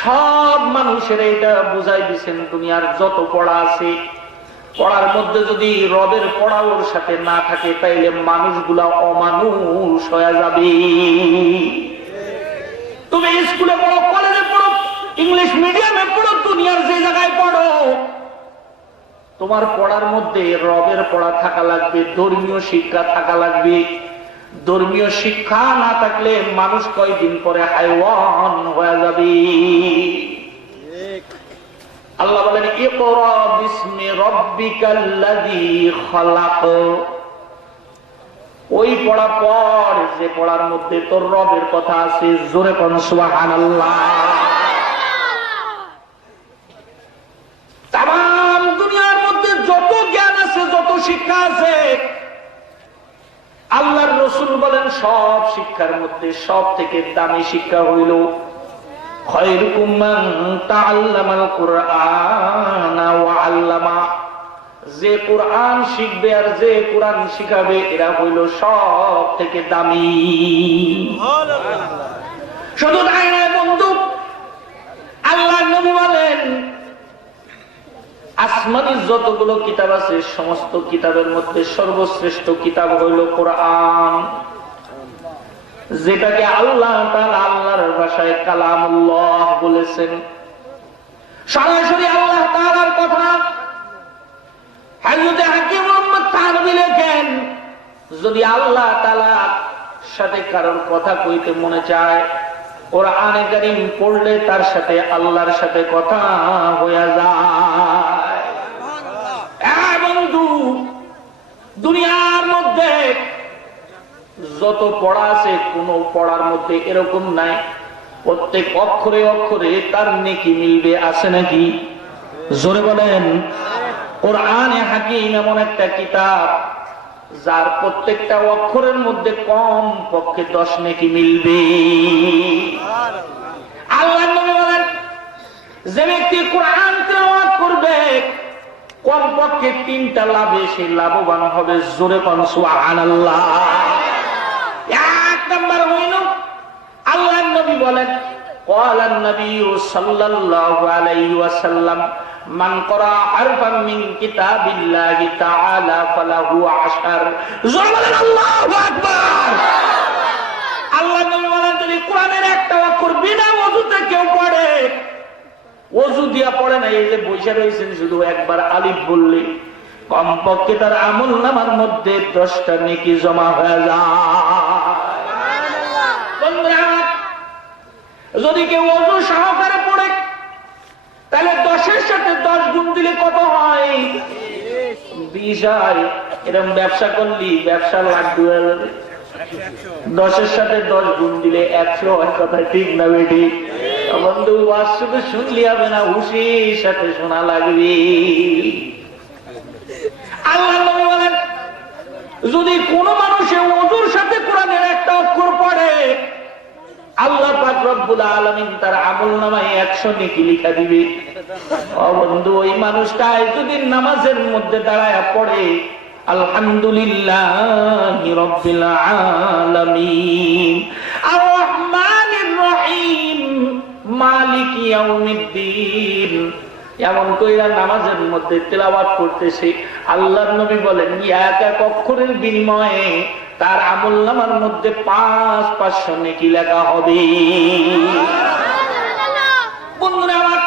সব মানুষের এটা বুঝাই দিচ্ছেন, দুনিয়ার যত পড়া আছে, পড়ার মধ্যে যদি রবের পড়া ওর সাথে না থাকে, তাইলে মানুষগুলা অমানুষ হয়ে যাবে। তুমি স্কুলে পড়ো, কলেজে পড়ো, ইংলিশ মিডিয়ামে পড়ো, দুনিয়ার যে জায়গায় পড়ো, তোমার পড়ার মধ্যে রবের পড়া থাকা লাগবে, ধর্মীয় শিক্ষা থাকা লাগবে। ধর্মীয় শিক্ষা না থাকলে মানুষ কয়দিন পরে হাইওয়ান হয়ে যাবে। আল্লাহ বলেন ইকরা বিসমি রাব্বিকাল্লাযী খালাক। ওই পড়া পড় যে পড়ার মধ্যে তোর রবের কথা আছে। জোরে কোন সুবহানাল্লাহ। তাম দুনিয়ার মধ্যে যত জ্ঞান আছে, যত শিক্ষা আছে, আল্লাহর রাসূল বলেন সব শিক্ষার মধ্যে সব থেকে দামি শিক্ষা হইল খায়রুকুম মান তাআল্লামাল কুরআনা ওয়া আল্লামা। যে কোরআন শিখবে আর যে কোরআন শিখাবে, এরা হইল সব থেকে দামি। শুধু তাই নয় বন্ধু, আল্লাহর নবী বলেন আসমানি যতগুলো কিতাব আছে, সমস্ত কিতাবের মধ্যে সর্বশ্রেষ্ঠ কিতাব হইল কোরআন, যেটাকে আল্লাহ তাআলা আল্লাহর ভাষায় কালামুল্লাহ বলেছেন। সরাসরি আল্লাহ তাআলার কথা। হযরত হাকিম মুহাম্মদ থানভী লেখেন, যদি আল্লাহ তাআলার সাথে কারোর কথা কইতে মনে চায়, কোরআনে কারীম পড়লে তার সাথে আল্লাহর সাথে কথা হয়ে যায়। বন্ধু, দুনিয়ার মধ্যে যত পড়া আছে, কোন পড়ার মধ্যে এরকম নাই প্রত্যেক অক্ষরে অক্ষরে তার নেকি মিলবে। আছে নাকি? জোরে বলেন। কোরআনে হাকিম এমন একটা কিতাব যার প্রত্যেকটা অক্ষরের মধ্যে কম পক্ষে 10 নেকি মিলবে। আল্লাহর নবী বলেন, যে ব্যক্তি কোরআন তেলাওয়াত করবে কম পক্ষে 3টা লাভে সে লাভবান হবে। জোরে কোন সুবহানাল্লাহ। এক নাম্বার হইল, আল্লাহর নবী বলেন, قال النبي صلى الله عليه وسلم من قرأ حرفا من كتاب الله تعالى فله 10। জোরে আল্লাহু আকবার। আল্লাহর নবী বলেন, যদি কোরআনের একটা অক্ষর বিনা ওযুতে কেউ পড়ে, ওযু দিয়া পড়ে না, এই যে বইসা রয়েছেন, শুধু একবার আলিফ বললে কমপক্ষে তার আমলনামার মধ্যে 10টা নেকি জমা হয়ে যায়। বন্ধুরা, যদি কেউ ওযু সহকারে পড়ে, তাহলে 10-এর সাথে 10 গুণ দিলে কত হয়? 20 হয়। এরকম ব্যবসা করলি ব্যবসা লাগবে। 10-এর সাথে 10 গুণ দিলে 100 হয়। কথা ঠিক না বেটি? বন্ধু, ওয়াজ শুধু শুনলি হবে না, হুঁশির সাথে শোনা লাগবে। আল্লাহ নবী বলেন, যদি কোন মানুষে ওযুর সাথে কোরআনের একটা অক্ষর পড়ে, আল্লাহ পাক রব্বুল আলামিন তার আমলনামায় 100 নেকি লিখা দিবে। ও বন্ধু, ওই মানুষটাই যদি নামাজের মধ্যে দাঁড়ায় পড়ে আলহামদুলিল্লাহি রাব্বিল আলামিন আর রহমানির রহিম মালিকি ইয়াউমিদ্দিন, এমন কইরা নামাজের মধ্যে তেলাওয়াত করতেছে, আল্লাহর নবী বলেন এক এক অক্ষরের বিনিময়ে তার আমলনামার মধ্যে 500 নেকি লেখা হবে। বন্ধুরা আমার,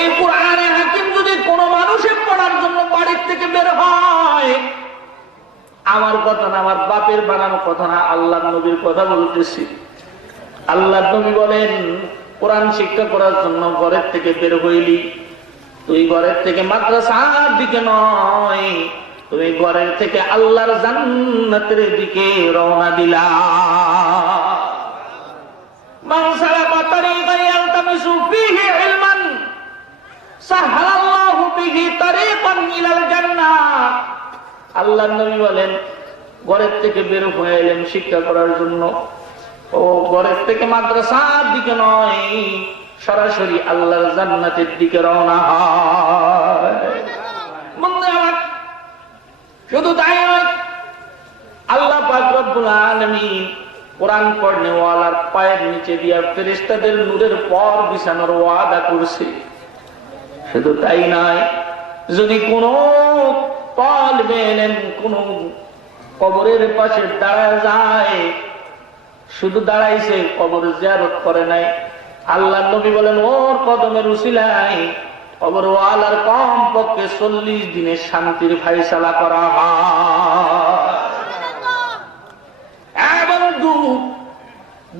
এই কোরআনে হাকিম যদি কোনো মানুষের পড়ার জন্য বাড়ির থেকে বের হয়, আমার কথা না, আমার বাপের বানানো কথা না, আল্লাহর নবীর কথা বলতেছি। আল্লাহর নবী বলেন, কোরআন শিক্ষা করার জন্য ঘরের থেকে বের হইলি, তুই ঘরের থেকে মাদ্রাসার দিকে নয়, তুমি ঘরের থেকে আল্লাহর জান্নাতের দিকে রওনা দিলা। মান সালাকা তারিকান ইয়ালতামিসু ফীহি ইলমান সাহালাল্লাহু বিহি তারিকান ইলাল জান্নাহ। আল্লাহর নবী বলেন, ঘরের থেকে বের হয়ে এলেন শিক্ষা করার জন্য, ও ঘরের থেকে মাদ্রাসার দিকে নয়, সরাসরি আল্লাহর জান্নাতের দিকে রওনা হয়। শুধু তাই নয়, আল্লাহ পাক রব্বুল আলামিন কোরআন পড়নে ওয়ালার পায়ের নিচে দিয়া ফেরেশতাদের নূরের পর বিছানোর ওয়াদা করছে। শুধু তাই নয়, যদি কোন তালিবে ইলম কোন কবরের পাশে দাঁড়ায় যায়, শুধু দাঁড়াইছে, কবর জিয়ারত করে নাই, আল্লাহর নবী বলেন ওর কদমের উসিলায় কবর ওয়ালার কম পক্ষে 40 দিনের শান্তির ফায়সালা করা হয়। এবং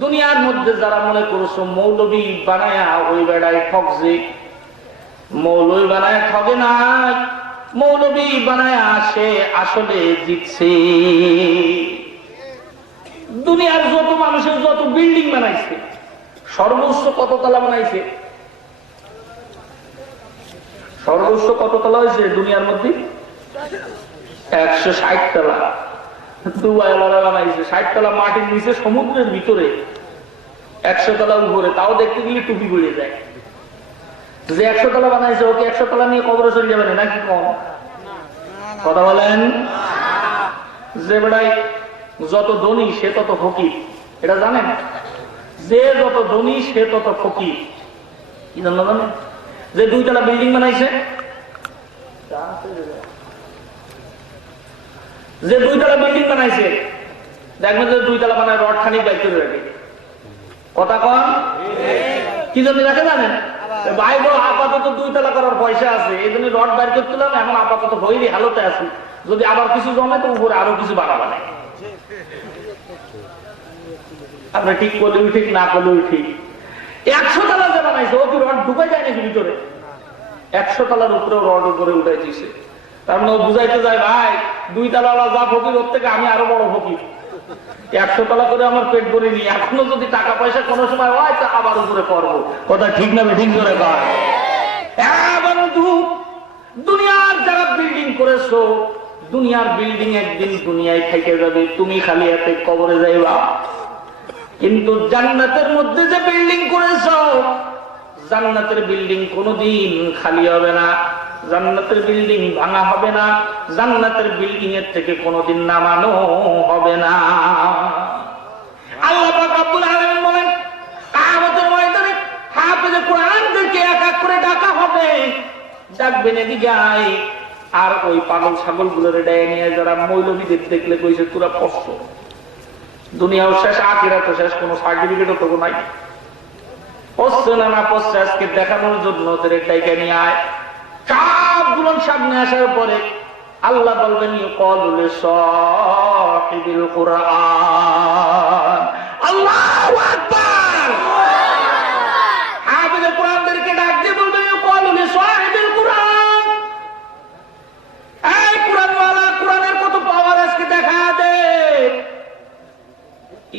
দুনিয়ার মধ্যে যারা মনে করছো মৌলবী বানায়া ওই বেড়ায় ঠকছে, মৌলবী বানায় ঠকে নাই, মৌলবী বানায় আসে আসলে জিতছে। দুনিয়ার যত মানুষের যত বিল্ডিং বানাইছে, সর্বোচ্চ কত তলা বানাইছে? সর্বোচ্চ কত তলা হয়েছে দুনিয়ার মধ্যে? 160 তলা। দুবাইওয়ালা বানাইছে 60 তলা মাটির নিচে সমুদ্রের ভিতরে, 100 তলা উপরে, তাও দেখতে গেলে টুপি পড়ে যায়। যে 100 তলা বানাইছে ওকে 100 তলা নিয়ে কবরে চলে যাবে নাকি কম? কথা বলেন। যে বেড়াই যত ধনী সে তত ফকির, এটা জানেন? যে যত ধনী সে তত ফকির। কি জন্য জানেন? যে 2 তলা বিল্ডিং বানাইছে, যে 2 তলা বিল্ডিং বানাইছে, দেখবেন যে 2 তলা বানায় রড খানি বাইর করে রাখে। কথা কন? কি জন্য রাখে জানেন? ভাই বল আপাতত 2 তলা করার পয়সা আছে, এই জন্য রড বাইর করতেলাম, এখন আপাতত হইলি হালতে আছে, যদি আবার কিছু জমে তো উপরে আরো কিছু বাড়া বানায়। আপনি ঠিক করলেও ঠিক, না করলেও ঠিক। 100 তলা যে বানাইছে ও কি রড ঢুকে যায় নাকি ভিতরে? 100 তলার উপরে রড উপরে উঠে দিছে, তার মানে ও বুঝাইতে যায় ভাই 2 তলা যা ফকির ওর থেকে আমি আরো বড় ফকির, 100 তলা করে আমার পেট ভরে নি, এখনো যদি টাকা পয়সা কোনো সময় হয় তা আবার উপরে করবো। কথা ঠিক না ঠিক করে কয়? বন্ধু, দুনিয়ার যারা বিল্ডিং করেছো, দুনিয়ার বিল্ডিং একদিন দুনিয়ায় থেকে যাবে, তুমি খালি হাতে কবরে যাইবা। কিন্তু জান্নাতের মধ্যে যে বিল্ডিং করেছো, জান্নাতের বিল্ডিং কোনোদিন খালি হবে না, জান্নাতের বিল্ডিং ভাঙা হবে না, জান্নাতের বিল্ডিং এর থেকে কোনোদিন নামানো হবে না। আল্লাহ পাক রব্বুল আলামিন বলেন, কিয়ামতের ময়দানে হাফেজে কোরআনদেরকে এক এক করে ডাকা হবে, ডাকবেন এদিকে আয়। আর ওই পাগল ছাগল গুলোর ডায়ে নিয়ে যারা মৌলবীদের দেখলে কইছে তোরা পড়ছ, দুনিয়াও শেষ আখিরাতও শেষ, কোনো সার্টিফিকেটও তো নাই, পড়ছে না পড়ছে আজকে দেখানোর জন্য ওদের ডাইকা নিয়ে আয়। সবগুলো সামনে আসার পরে আল্লাহ বলবেন ইউকালু লিসাহিবিল কুরআন, আল্লাহু আকবার। হাফেজে কোরআনদেরকে ডাক দিয়ে বলবেন ইউকালু লিসাহিবিল কুরআন, এই কুরআনওয়ালা, কুরআনের কত পাওয়ার আজকে দেখা দে।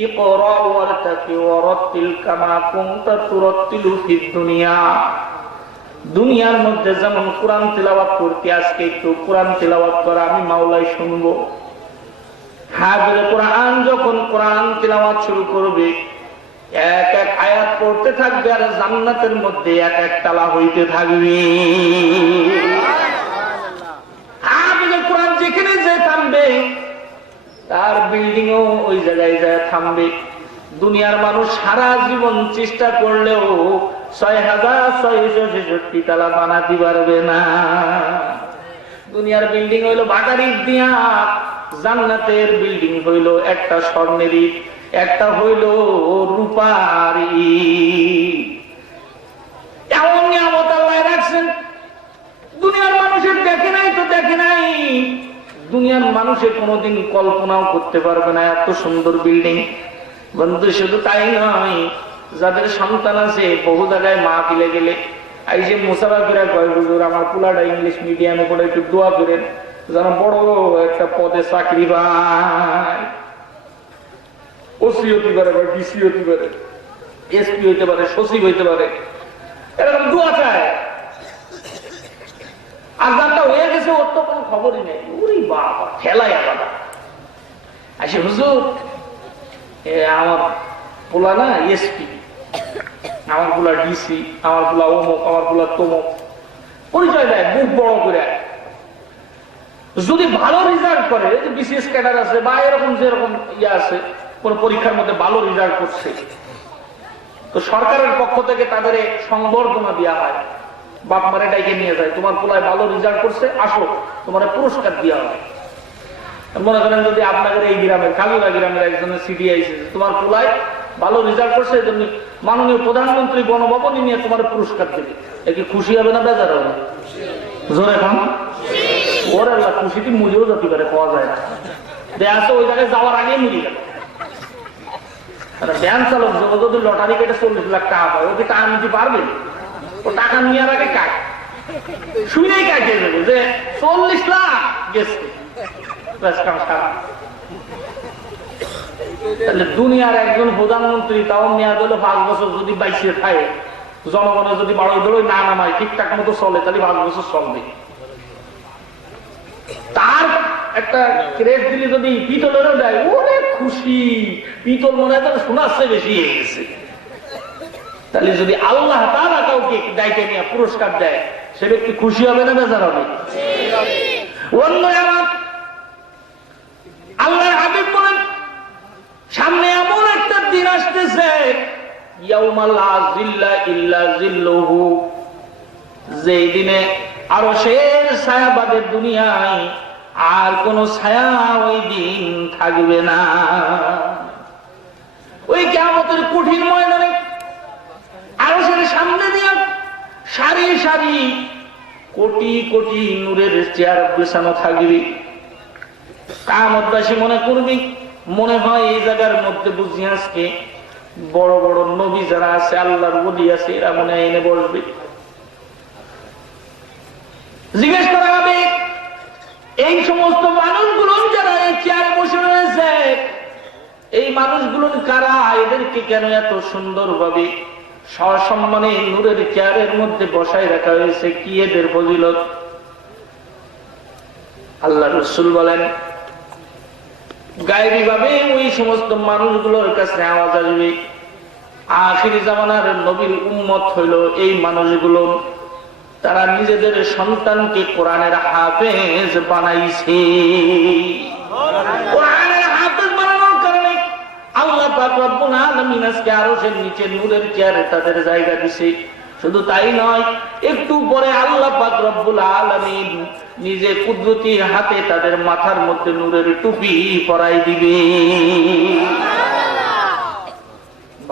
ইকরা ওয়ারতাকি ওয়ারাতিল কামা কুনতা তুরাতিলু ফিদ দুনিয়া, দুনিয়ার মধ্যে যেমন কোরআন তিলাওয়াত করতে, আজকে একটু কোরআন তিলাওয়াত করা আমি মাওলাই শুনবো। হাফেজে কোরআন যখন কোরআন তিলাওয়াত শুরু করবে, এক এক আয়াত পড়তে থাকবে আর জান্নাতের মধ্যে এক এক তালা হইতে থাকবে। হাফেজে কোরআন যেখানে যে থামবে তার বিল্ডিং ও ওই জায়গায় যায় থামবে। দুনিয়ার মানুষ সারা জীবন চেষ্টা করলেও 6666 তালা বানাতে পারবে না। দুনিয়ার বিল্ডিং হইলো বাটারির দিয়া জান্নাতের বিল্ডিং হইল একটা স্বর্ণের ইট, একটা হইল রূপার ইট। এমন নিয়ামত আল্লাহ রাখছেন, দুনিয়ার মানুষের দেখে নাই তো দেখে নাই, দুনিয়ার মানুষের কোনোদিন কল্পনাও করতে পারবে না এত সুন্দর বিল্ডিং। বন্ধু শুধু তাই নয়, যাদের সন্তান আছে বহু জায়গায় মাহফিলে গেলে এই যে মুসাফিরা কয়, হুজুর আমার পোলাটা ইংলিশ মিডিয়ামে পড়ে, একটু দোয়া করেন যেন বড় একটা পদে চাকরি পায়, ওসি হতে পারে, ডিসি হতে পারে, এসপি হইতে পারে, সচিব হইতে পারে, এরকম দোয়া চায়। আর যারটা হয়ে গেছে ওর তো কোনো খবরই নেই, ওরে বাবা খেলায় আলাদা আসে, হুজুর আমার পোলা না এসপি, আমার পোলা ডিসি, আমার পোলা অমুক, আমার পোলা তমুক, পরিচয় দেয় মুখ বড় করে। যদি ভালো রেজাল্ট করে, বিসিএস ক্যাডার আছে বা এরকম যেরকম ইয়ে আছে, কোন পরীক্ষার মধ্যে ভালো রেজাল্ট করছে, তো সরকারের পক্ষ থেকে তাদের সংবর্ধনা দেওয়া হয়, বাপ মারে ডাইকে নিয়ে যায়, তোমার পোলায় ভালো রেজাল্ট করছে, আসো তোমার পুরস্কার দেওয়া হয়। মনে করেন যদি আপনাদের এই গ্রামের কালুরা গ্রামের একজনের সিডি আইছে, তোমার পোলায় ভালো রেজাল্ট করছে, এই জন্য মাননীয় প্রধানমন্ত্রী গণভবনে নিয়ে তোমার পুরস্কার দেবে, একে খুশি হবে না বেজার হবে? জোরে খান ওর আল্লাহ, খুশিটি মুড়িও যেতে পারে, পাওয়া যায় না, দেখা আছে ওই জায়গায় যাওয়ার আগেই মুড়ি গেল। ব্যান চালক যদি লটারি কেটে 40 লাখ টাকা পায়, ওকে টাকা নিতে পারবে? ও টাকা নেওয়ার আগে কাট শুনেই কাটিয়ে দেবে যে 40 লাখ গেছে। তাহলে দুনিয়ার একজন প্রধানমন্ত্রী, তাও মেয়াদ হলো 5 বছর, যদি বাইশে থাকে, জনগণের যদি বাড়ি দড়ই না নামায়, ঠিকঠাক মতো চলে, তাহলে 5 বছর চলবে। তার একটা ক্রেজ দিলে যদি পিতলেরও দেয়, ওরে খুশি, পিতল মনে হয় সোনার চেয়ে বেশি হয়ে গেছে। তাহলে যদি আল্লাহ তাআলা কাউকে দায়িত্ব নিয়ে পুরস্কার দেয়, সে ব্যক্তি খুশি হবে না বেজার হবে? অন্য আমার আল্লাহর হাবিব বলেন, সামনে এমন একটা দিন আসতেছে, ইয়াউমা লা যিল্লা ইল্লা যিল্লুহু, যেই দিনে আরশের ছায়া বাদে দুনিয়ায় আর কোন ছায়া ওই দিন থাকবে না। ওই কিয়ামতের কঠিন ময়দানে আরশের সামনে দিয়ে সারি সারি কোটি কোটি নূরের চেয়ার বিছানো থাকবে। কিয়ামতবাসী মনে করবি, মনে হয় এই জায়গার মধ্যে বুঝি আজকে বড় বড় নবী যারা আছে, আল্লাহর ওলি আছে, এরা মনে হয় এনে বসবে। জিজ্ঞেস করা হবে, এই সমস্ত মানুষগুলো যারা এই চেয়ারে বসে রয়েছে, এই মানুষগুলো কারা? এদেরকে কেন এত সুন্দর ভাবে সসম্মানে নূরের চেয়ারের মধ্যে বসায় রাখা হয়েছে? কি এদের ফজিলত? আল্লাহ রাসূল বলেন, গায়েবী ভাবে ওই সমস্ত মানুষগুলোর কাছে আওয়াজ আসবে, আখির জামানার নবীর উম্মত হইল এই মানুষগুলো, তারা নিজেদের সন্তানকে কোরআনের হাফেজ বানাইছে। কোরআনের হাফেজ বানানোর কারণে আল্লাহ পাক রব্বুল আলামিন আজকে আরশের নিচে নূরের চেয়ারে তাদের জায়গা দিছে। শুধু তাই নয়, একটু পরে আল্লাহ পাক রব্বুল আলামিন নিজে কুদরতি হাতে তাদের মাথার মধ্যে নূরের টুপি পরাই দিবে।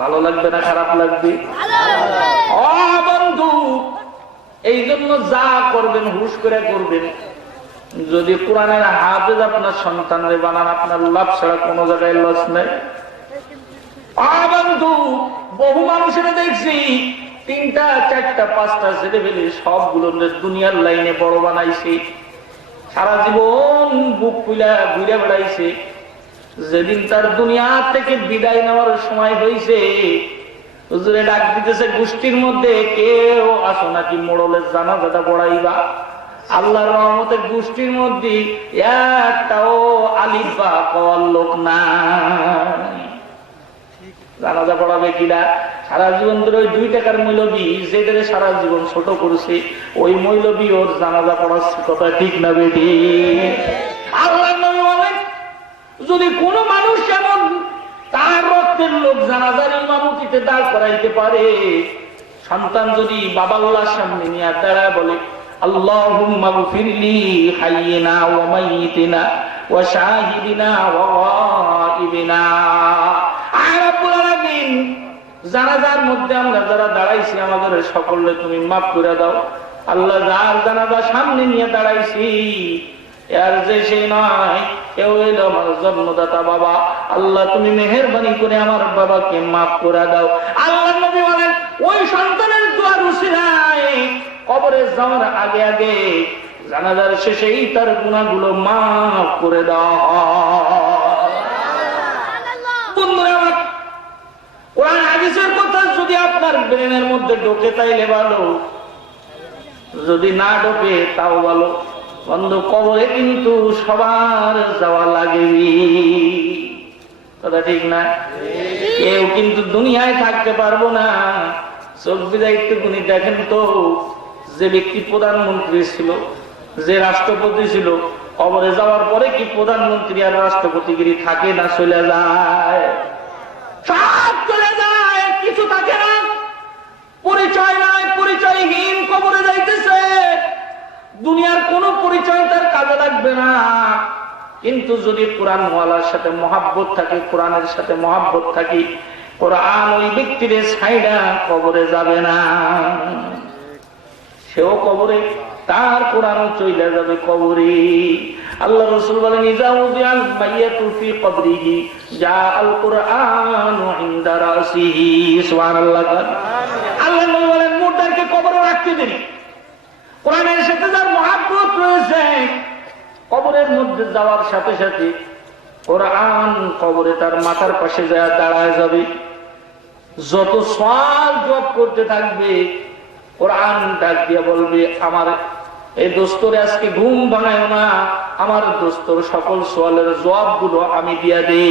ভালো লাগবে না খারাপ লাগবে? ও বন্ধু, এই জন্য যা করবেন হুশ করে করবেন। যদি কোরআনের হাফেজ আপনার সন্তানরে বানান, আপনার লাভ ছাড়া কোনো জায়গায় লস নেই। বন্ধু, বহু মানুষের দেখছি 3টা 4টা 5টা ছেলে ফেলে সবগুলো দুনিয়ার লাইনে বড় বানাইছে, সারা জীবন বুক ফুলা ঘুরে বেড়াইছে। যেদিন তার দুনিয়া থেকে বিদায় নেওয়ার সময় হয়েছে, হুজুরে ডাক দিতেছে, গোষ্ঠীর মধ্যে কেউ আসো নাকি মোড়লের জানাজাটা পড়াইবা। আল্লাহর রহমতে গোষ্ঠীর মধ্যে একটাও আলিফ বা কওয়ার লোক নাই। জানাজা পড়াবে কিনা? সারা জীবন ধরে ওই 2 টাকার মৌলবী, যেটা সারা জীবন ছোট করছে, ওই মৌলবী ওর জানাজা পড়াচ্ছে। কথা ঠিক না বেটি? আল্লাহর নবী বলেন, যদি কোন মানুষ এমন তার রক্তের লোক জানাজার ইমামতিতে দাঁড় করাইতে পারে, সন্তান যদি বাবাল্লাহর সামনে নিয়ে দাঁড়ায় বলে, আল্লাহুম্মা গফিরলি হাইয়িনা ওয়া মাইয়িতিনা ওয়া শাহিদিনা ওয়া গায়িবিনা। আয় রব্বুল আলামিন, জানাজার মধ্যে আমরা যারা দাঁড়াইছি আমাদের সকলে তুমি মাফ করে দাও। আল্লাহ, যার জানাজা সামনে নিয়ে দাঁড়াইছি আর যে সেই নয়, কেউ হইল আমার জন্মদাতা বাবা। আল্লাহ, তুমি মেহেরবানি করে আমার বাবাকে মাফ করে দাও। আল্লাহ নবী বলেন, ওই সন্তানের দোয়ার উসিলায় কবরে যাওয়ার আগে আগে জানাজার শেষেই তার গুনাহগুলো মাফ করে দেওয়া হয়। বন্ধুরা আমার, কোরআন হাদিসের কথা যদি আপনার ব্রেনের মধ্যে ঢোকে তাইলে ভালো, যদি না ঢোকে তাও ভালো। বন্ধু, কবরে কিন্তু সবার যাওয়া লাগে, কথা ঠিক না? কেউ কিন্তু দুনিয়ায় থাকতে পারবো না। চোখ বিদায় একটুখানি দেখেন তো, যে ব্যক্তি প্রধানমন্ত্রী ছিল, যে রাষ্ট্রপতি ছিল, কবরে যাওয়ার পরে কি প্রধানমন্ত্রী আর রাষ্ট্রপতিগিরি থাকে না চলে যায়? সব চলে যায়, কিছু থাকে না। পরিচয় নাই, পরিচয়হীন কবরে যাইতেছে। দুনিয়ার কোন পরিচয় তার কাজে লাগবে না। কিন্তু যদি কোরআনওয়ালার সাথে মহাব্বত থাকে, কোরআনের সাথে মহাব্বত থাকে, কোরআন ওই ব্যক্তির ছাইড়া কবরে যাবে না। সেও কবরে, তার কোরআনও চলে যাবে কবরে। আল্লাহ রাসূল বলেন, ইযা উযিআল মাইয়াতু ফি কবরিহি জাআল কুরআনু ইনদা রাসিহি। সুবহানাল্লাহ। আল্লাহ নবী বলেন, মুর্দাকে কবরে রাখতে দেরি। কোরআনের সাথে যার মহব্বত রয়েছে, কবরের মধ্যে যাওয়ার সাথে সাথে কোরআন কবরে তার মাথার পাশে যায় দাঁড়ায় যাবে। যত সওয়াল জবাব করতে থাকবে, কোরআন ডাক দিয়ে বলবে, আমার এই দোস্তরে আজকে ঘুম ভাঙায় না, আমার দোস্তর সকল সওয়ালের জবাবগুলো আমি দিয়া দেই।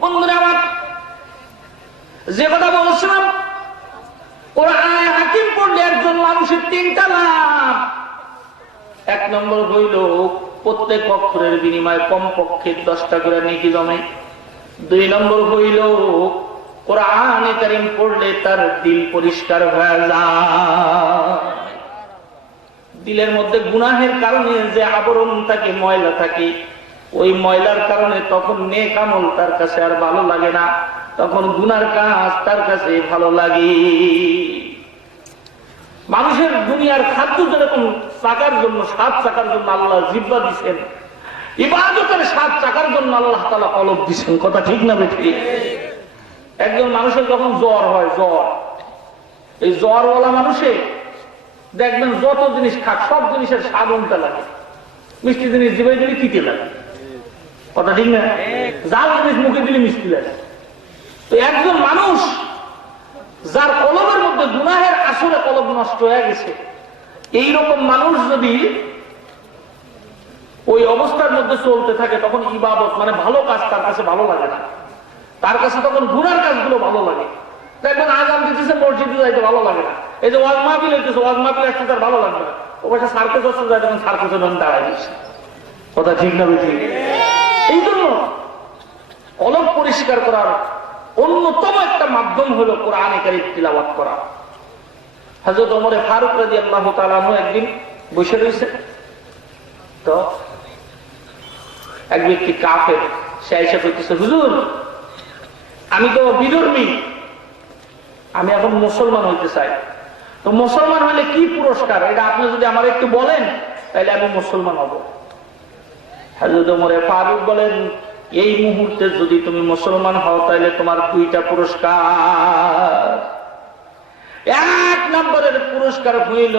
বন্ধুরা আমার, যে কথা বলছিলাম, কোরআন হাকিম পড়লে একজন মানুষের তিনটা লাভ। এক নম্বর হইল, প্রত্যেক অক্ষরের বিনিময়ে কমপক্ষে 10টা করে নেকি জমে। 2 নম্বর হইল, কোরআনে কারীম পড়লে তার দিল পরিষ্কার হয়ে যায়। দিলের মধ্যে গুনাহের কারণে যে আবরণ থাকে, ময়লা থাকে, ওই ময়লার কারণে তখন নেক আমল তার কাছে আর ভালো লাগে না, তখন গুনার কাজ তার কাছে ভালো লাগে। মানুষের দুনিয়ার খাদ্য যেরকম চাকার জন্য, 7 চাকার জন্য আল্লাহ জিহ্বা দিচ্ছেন, ইবাদতের 7 চাকার জন্য আল্লাহ তাআলা কলব দিচ্ছেন। কথা ঠিক না বেঠিক? একজন মানুষের যখন জ্বর হয়, জ্বর, এই জ্বরওয়ালা মানুষে দেখবেন যত জিনিস খাক সব জিনিসের স্বাদ উল্টা লাগে। মিষ্টি জিনিস জিভে দিলে তিতে লাগে, কথা ঠিক না? জাল জিনিস মুখে দিলে মিষ্টি লাগে। তো একজন মানুষ যার কলবের মধ্যে গুনাহের আসলে কলব নষ্ট হয়ে গেছে, এইরকম মানুষ যদি ওই অবস্থার মধ্যে চলতে থাকে, তখন ইবাদত মানে ভালো কাজ তার কাছে ভালো লাগে না, তার কাছে তখন গুনার কাজগুলো ভালো লাগে। দেখবেন আজান দিতেছে, মসজিদে যাইতে ভালো লাগে না। এই যে ওয়াজ মাহফিল হইতেছে, ওয়াজ মাহফিল আসতে তার ভালো লাগবে না। ও পাশে সার্কেস হচ্ছে, যায় তখন সার্কেসের জন্য দাঁড়ায় দিচ্ছে। কথা ঠিক না বেঠিক? এই জন্য কলব পরিষ্কার করার অন্যতম একটা মাধ্যম হলো কোরআনে কারীম তিলাওয়াত করা। হযরত ওমর ফারুক রাদিয়াল্লাহু তাআলা আনহু একদিন বসে রয়েছে, তো এক ব্যক্তি কাফের, সে এসে বলতেছে, হুজুর আমি তো বিধর্মী, আমি এখন মুসলমান হইতে চাই, তো মুসলমান হলে কি পুরস্কার, এটা আপনি যদি আমার একটু বলেন তাহলে আমি মুসলমান হব। হযরত ওমর ফারুক বলেন, এই মুহূর্তে যদি তুমি মুসলমান হও তাহলে তোমার 2টা পুরস্কার। 1 নম্বরের পুরস্কার হইল,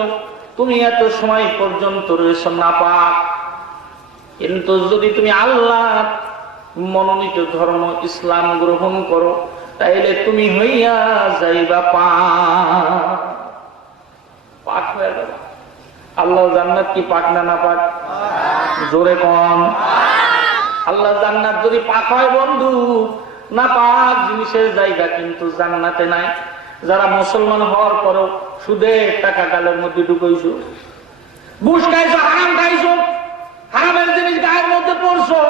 তুমি এত সময় পর্যন্ত রয়েছ নাপাক, কিন্তু যদি তুমি আল্লাহ মনোনীত ধর্ম ইসলাম গ্রহণ করো তাইলে তুমি হইয়া যাইবা পাক হয়ে যাবে। আল্লাহ জান্নাত কি পাক না নাপাক? জোরে কম। আল্লাহ জান্নাত যদি পাক হয় বন্ধু, না পাক জিনিসের জায়গা কিন্তু জান্নাতে নাই। যারা মুসলমান হওয়ার পরেও সুদের টাকা গালের মধ্যে ঢুকাইছো, ঘুষ খাইছো, হারাম খাইছো, হারামের জিনিস গায়ের মধ্যে পড়ছো,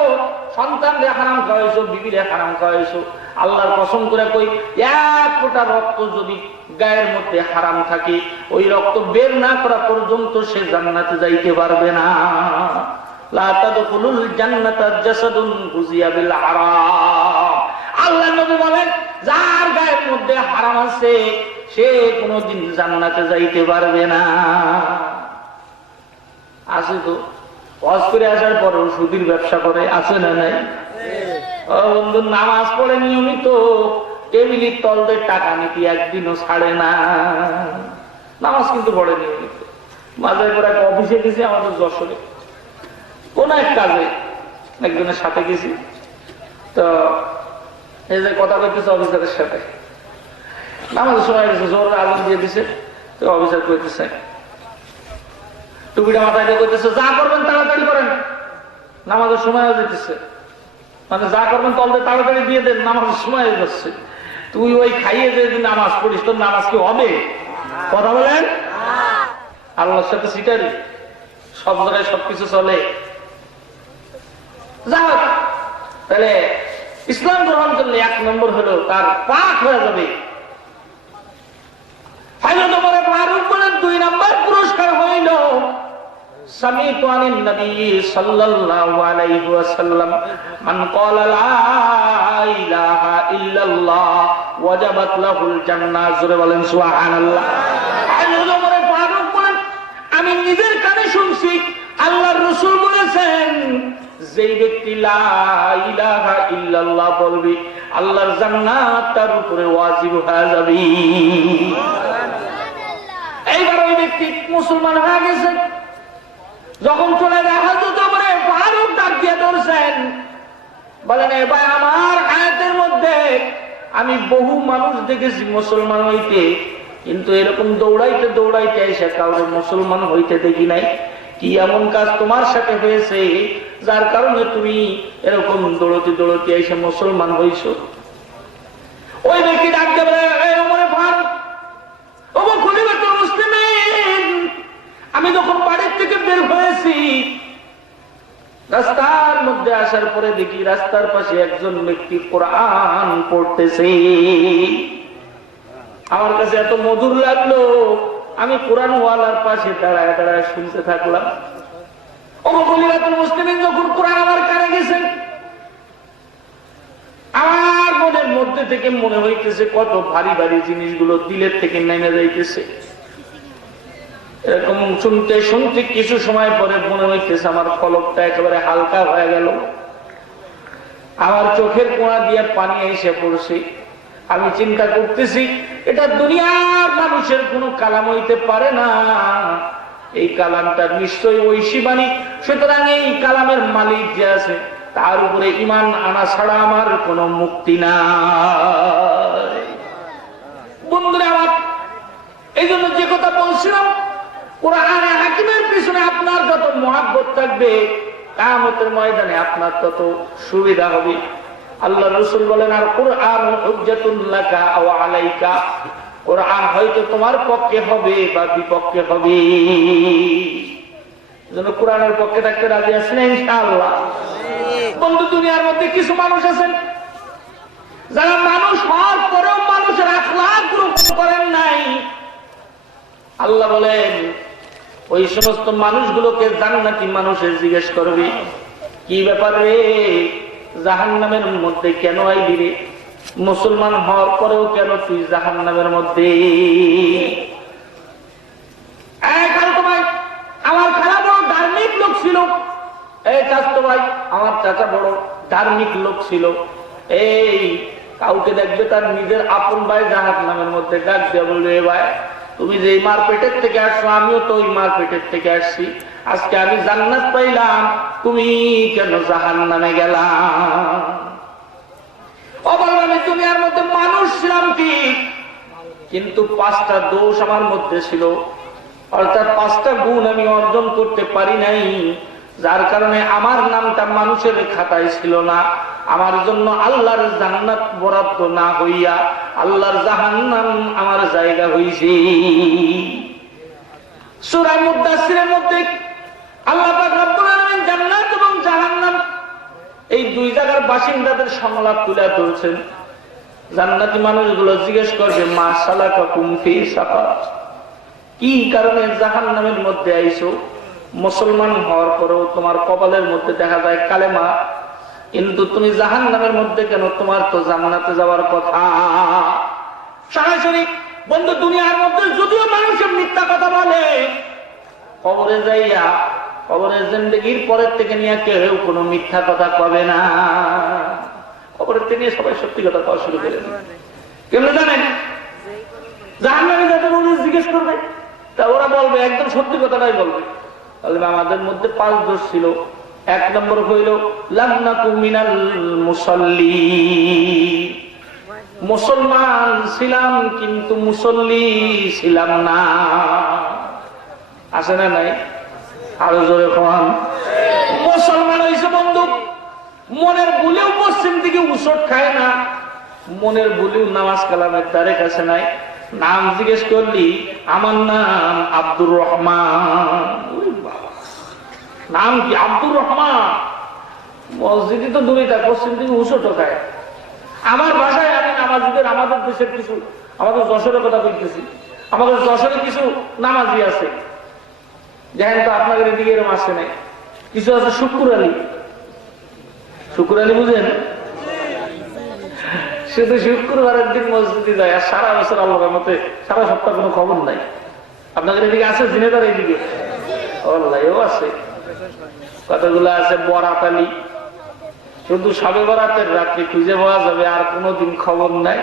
সন্তানরে হারাম খাওয়াইছো, বিবিরে হারাম খাওয়াইছো, আল্লাহর কসম করে কই, 1 ফোঁটা রক্ত যদি গায়ের মধ্যে হারাম থাকে, ওই রক্ত বের না করা পর্যন্ত সে জান্নাতে যাইতে পারবে না। লা তাদখুলুল জান্নাতা জাসাদুন গুজিয়া বিল হারাম। আল্লাহর নবী বলেন, যার গায়ের মধ্যে হারাম আছে সে কোনোদিন জান্নাতে যাইতে পারবে না। আছে তো, হজ করে আসার পরেও সুদের ব্যবসা করে, আছে না নাই? ও বন্ধু, নামাজ পড়ে নিয়মিত, টেবিলের তলতে টাকা নিতে একদিনও ছাড়ে না, নামাজ কিন্তু পড়ে নিয়মিত। মাঝে করে এক অফিসে গেছি আমাদের যশোরে, কোন এক কাজে একজনের সাথে গেছি, তো এই যে কথা কইতেছে অফিসারের সাথে, নামাজের সময় গেছে, জোর আগুন দিয়ে দিছে, তো অফিসার কইতেছে, টুপিটা মাথায় দিয়ে কইতেছে, যা করবেন তাড়াতাড়ি করেন, নামাজের সময় যেতেছে, মানে যা করবেন তলতে তাড়াতাড়ি দিয়ে দেন, নামাজের সময় যাচ্ছে। তুই ওই খাইয়ে যে নামাজ পড়িস, তোর নামাজ কি হবে? কথা বলেন, আল্লাহর সাথে সিটারি, সব জায়গায় সবকিছু চলে। যা হোক, তাহলে ইসলাম গ্রহণ করলে 1 নম্বর হলো তার পাক হয়ে যাবে। হযরত ওমর ফারুক বলেন 2 নম্বর পুরস্কার হইল, সামিতু আনিন নবী সাল্লাল্লাহু আলাইহি ওয়াসাল্লাম মান ক্বালা লা ইলাহা ইল্লাল্লাহ ওয়াজাবাত লাহুল জান্নাহ। জোরে বলেন সুবহানাল্লাহ। হযরত ওমর ফারুক বলেন, আমি নিজের কানে শুনছি আল্লাহর রাসূল বলেছেন, যেই ব্যক্তি লা ইলাহা ইল্লাল্লাহ বলবে আল্লাহর জান্নাত তার উপরে ওয়াজিব হয়ে যাবে। এইবার ওই ব্যক্তি মুসলমান হয়ে গেছে। যখন চলে যায় হযরত ওমর ফারুক ডাক দিয়ে ধরছেন, বলেন, এ ভাই, আমার হায়াতের মধ্যে আমি বহু মানুষ দেখেছি মুসলমান হইতে, কিন্তু এরকম দৌড়াইতে দৌড়াইতে এসে কাউকে মুসলমান হইতে দেখি নাই। কি এমন কাজ তোমার সাথে হয়েছে যার কারণে তুমি এরকম দৌড়তে দৌড়তে এসে মুসলমান হইছ? ওই ব্যক্তি ডাক দিয়ে বলে, ওমর ফারুক, ওগো খলিফাতুল মুসলিমিন, আমি যখন বাড়ির থেকে বের হয়েছি, রাস্তার মধ্যে আসার পরে দেখি রাস্তার পাশে একজন ব্যক্তি কোরআন পড়তেছে। আমার কাছে এত মধুর লাগলো, আমি কোরআন ওয়ালার পাশে দাঁড়ায় দাঁড়ায় শুনতে থাকলাম। ওগো খলিফাতুল মুসলিমিন, যখন কোরআন আমার কানে গেছে, আমার মনের মধ্যে থেকে মনে হইতেছে কত ভারী ভারী জিনিসগুলো দিলের থেকে নেমে যাইতেছে। এরকম শুনতে শুনতে কিছু সময় পরে মনে হইতেছে আমার ফলকটা একেবারে হালকা হয়ে গেল, আমার চোখের কোণা দিয়ে পানি এসে পড়ছে। আমি চিন্তা করতেছি, এটা দুনিয়ার মানুষের কোন কালাম হইতে পারে না, এই কালামটা নিশ্চয়ই ঐশী বাণী। সুতরাং এই কালামের মালিক যে আছে তার উপরে ঈমান আনা ছাড়া আমার কোনো মুক্তি নাই। বন্ধুরা আমার, এই জন্য যে কথা বলছিলাম, কোরআনে হাকিমের পিছনে আপনার যত মহাব্বত থাকবে, কিয়ামতের ময়দানে আপনার তত সুবিধা হবে। আল্লাহ রাসূল বলেন, আর কোরআন হুজ্জাতুন লাকা আও আলাইকা, কোরআন হয়তো তোমার পক্ষে হবে বা বিপক্ষে হবে। এজন্য কোরআনের পক্ষে থাকতে রাজি আছেন ইনশাআল্লাহ? বন্ধু, দুনিয়ার মধ্যে কিছু মানুষ আছেন যারা মানুষ হওয়ার পরেও মানুষের আখলাক গ্রহণ করেন নাই। আল্লাহ বলেন, ওই সমস্ত মানুষগুলোকে জান্নাতি মানুষের জিজ্ঞেস করবে, কি ব্যাপার রে, জাহান্নামের মধ্যে কেন আইলি রে? মুসলমান হওয়ার পরেও কেন তুই জাহান্নামের মধ্যে? আমার খালা বড় ধার্মিক লোক ছিল, এই চাচতো ভাই আমার চাচা বড় ধার্মিক লোক ছিল। এই কাউকে দেখবে তার নিজের আপন ভাই জাহান্নামের মধ্যে, ডাক দিয়ে বলবে, এ ভাই, তুমি যে মার পেটের থেকে আসছো, আমিও তো ওই মার পেটের থেকে আসছি, আজকে আমি জান্নাত পাইলাম, তুমি কেন জাহান্নামে গেলাম? আমি দুনিয়ার মধ্যে মানুষ ছিলাম ঠিক, কিন্তু 5টা দোষ আমার মধ্যে ছিল, অর্থাৎ 5টা গুণ আমি অর্জন করতে পারি নাই, যার কারণে আমার নামটা মানুষের খাতায় ছিল না। আমার জন্য আল্লাহর জান্নাত বরাদ্দ না হইয়া আল্লাহর জাহান্নাম আমার জায়গা হইছে। সূরা মুদাসসিরের মধ্যে আল্লাহ পাক রব্বুল আলামিন জান্নাত এবং জাহান্নাম এই 2 জায়গার বাসিন্দাদের সংলাপ তুলে ধরছেন। জান্নাতি মানুষগুলো জিজ্ঞেস করবে, মা সালাকাকুম ফি সাকার, কি কারণে জাহান্নামের মধ্যে আইছো? মুসলমান হওয়ার পরেও তোমার কপালের মধ্যে দেখা যায় কালেমা, কিন্তু তুমি জাহান্নামের মধ্যে কেন? তোমার তো জান্নাতে যাওয়ার কথা। সরাসরি বন্ধু, দুনিয়ার মধ্যে যদিও মানুষের মিথ্যা কথা বলে, কবরে যাইয়া কবরের জিন্দেগির পরের থেকে নিয়ে কেউ কোনো মিথ্যা কথা কবে না। কবরের থেকে নিয়ে সবাই সত্যি কথা কওয়া শুরু করে দেবে। কেন জানেন? জাহান্নামে যাদের জিজ্ঞেস করবে, তা ওরা বলবে একদম সত্যি কথাটাই বলবে। তাহলে আমাদের মধ্যে 5 দোষ ছিল। 1 নম্বর হইল লাম নাকু মিনাল মুসাল্লিন, মুসলমান ছিলাম কিন্তু মুসল্লি ছিলাম না। আছে না নাই? আরো জোরে কোন? মুসলমান হইছে বন্ধু, মনের ভুলেও পশ্চিম দিকে উসট খায় না, মনের ভুলেও নামাজ কালামের দ্বারে কাছে নাই। নাম জিজ্ঞেস করলি, আমার নাম আব্দুর রহমান। নাম কি? আব্দুর রহমান। মসজিদে তো দূরে থাকে, পশ্চিম দিকে উসট খায়। আমার ভাষায় আমি নামাজিদের, আমাদের দেশের কিছু, আমাদের যশোরের কথা বলতেছি, আমাদের যশোরে কিছু নামাজি আছে, দেখেন তো আপনাদের এদিকে এরকম আসে নাই। কিছু আছে শুক্কুর আলী। শুক্কুর আলী বুঝেন? শুধু শুক্রবারের দিন মসজিদে যায়, আর সারা বছর আল্লাহর মতে সারা সপ্তাহ কোনো খবর নাই। আপনাদের এদিকে আছে? জিনেদার এদিকে আল্লাহও আছে। কতগুলো আছে বরাত আলী, শুধু সবে বরাতের রাত্রি খুঁজে পাওয়া যাবে, আর কোনোদিন খবর নাই।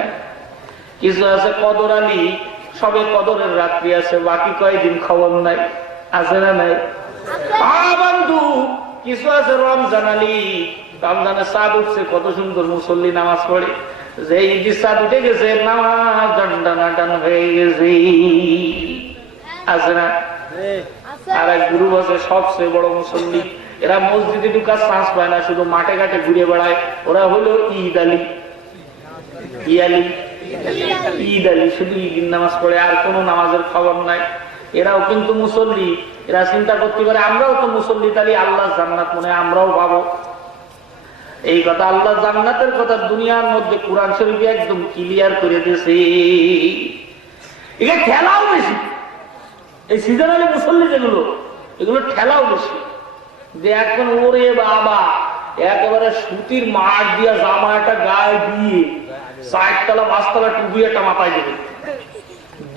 কিছু আছে কদর আলী, সবে কদরের রাত্রি আছে, বাকি কয়েকদিন খবর নাই। আছে না নাই? বন্ধু, কিছু আছে রমজান আলী, রমজানের চাঁদ উঠছে, কত সুন্দর মুসল্লি নামাজ পড়ে, যে ঈদের চাঁদ উঠে গেছে, নামাজ দণ্ডানাটান হয়ে গেছে। আছে না? আর এক গ্রুপ আছে সবচেয়ে বড় মুসল্লি, এরা মসজিদে ঢুকার চান্স পায় না, শুধু মাঠে ঘাটে ঘুরে বেড়ায়। ওরা হলো ঈদ আলী। কি আলী? ঈদ আলী, শুধু ঈদের নামাজ পড়ে, আর কোনো নামাজের খবর নাই। এরাও কিন্তু মুসল্লি। এরা চিন্তা করতে পারে আমরাও তো মুসল্লি, তাহলে আল্লাহ জান্নাত মনে আমরাও পাবো। এই কথা, আল্লাহ জান্নাতের কথা দুনিয়ার মধ্যে কোরআন শরীফে একদম ক্লিয়ার করে দিয়েছে। এখানে ঠেলাও বেশি, এই সিজনালি মুসল্লি যেগুলো, এগুলো ঠেলাও বেশি। যে এখন ওরে বাবা, একেবারে সুতির মাঠ দিয়া জামা একটা গায়ে দিয়ে, 4 তলা 5 তলা টুপি একটা মাথায় দেবে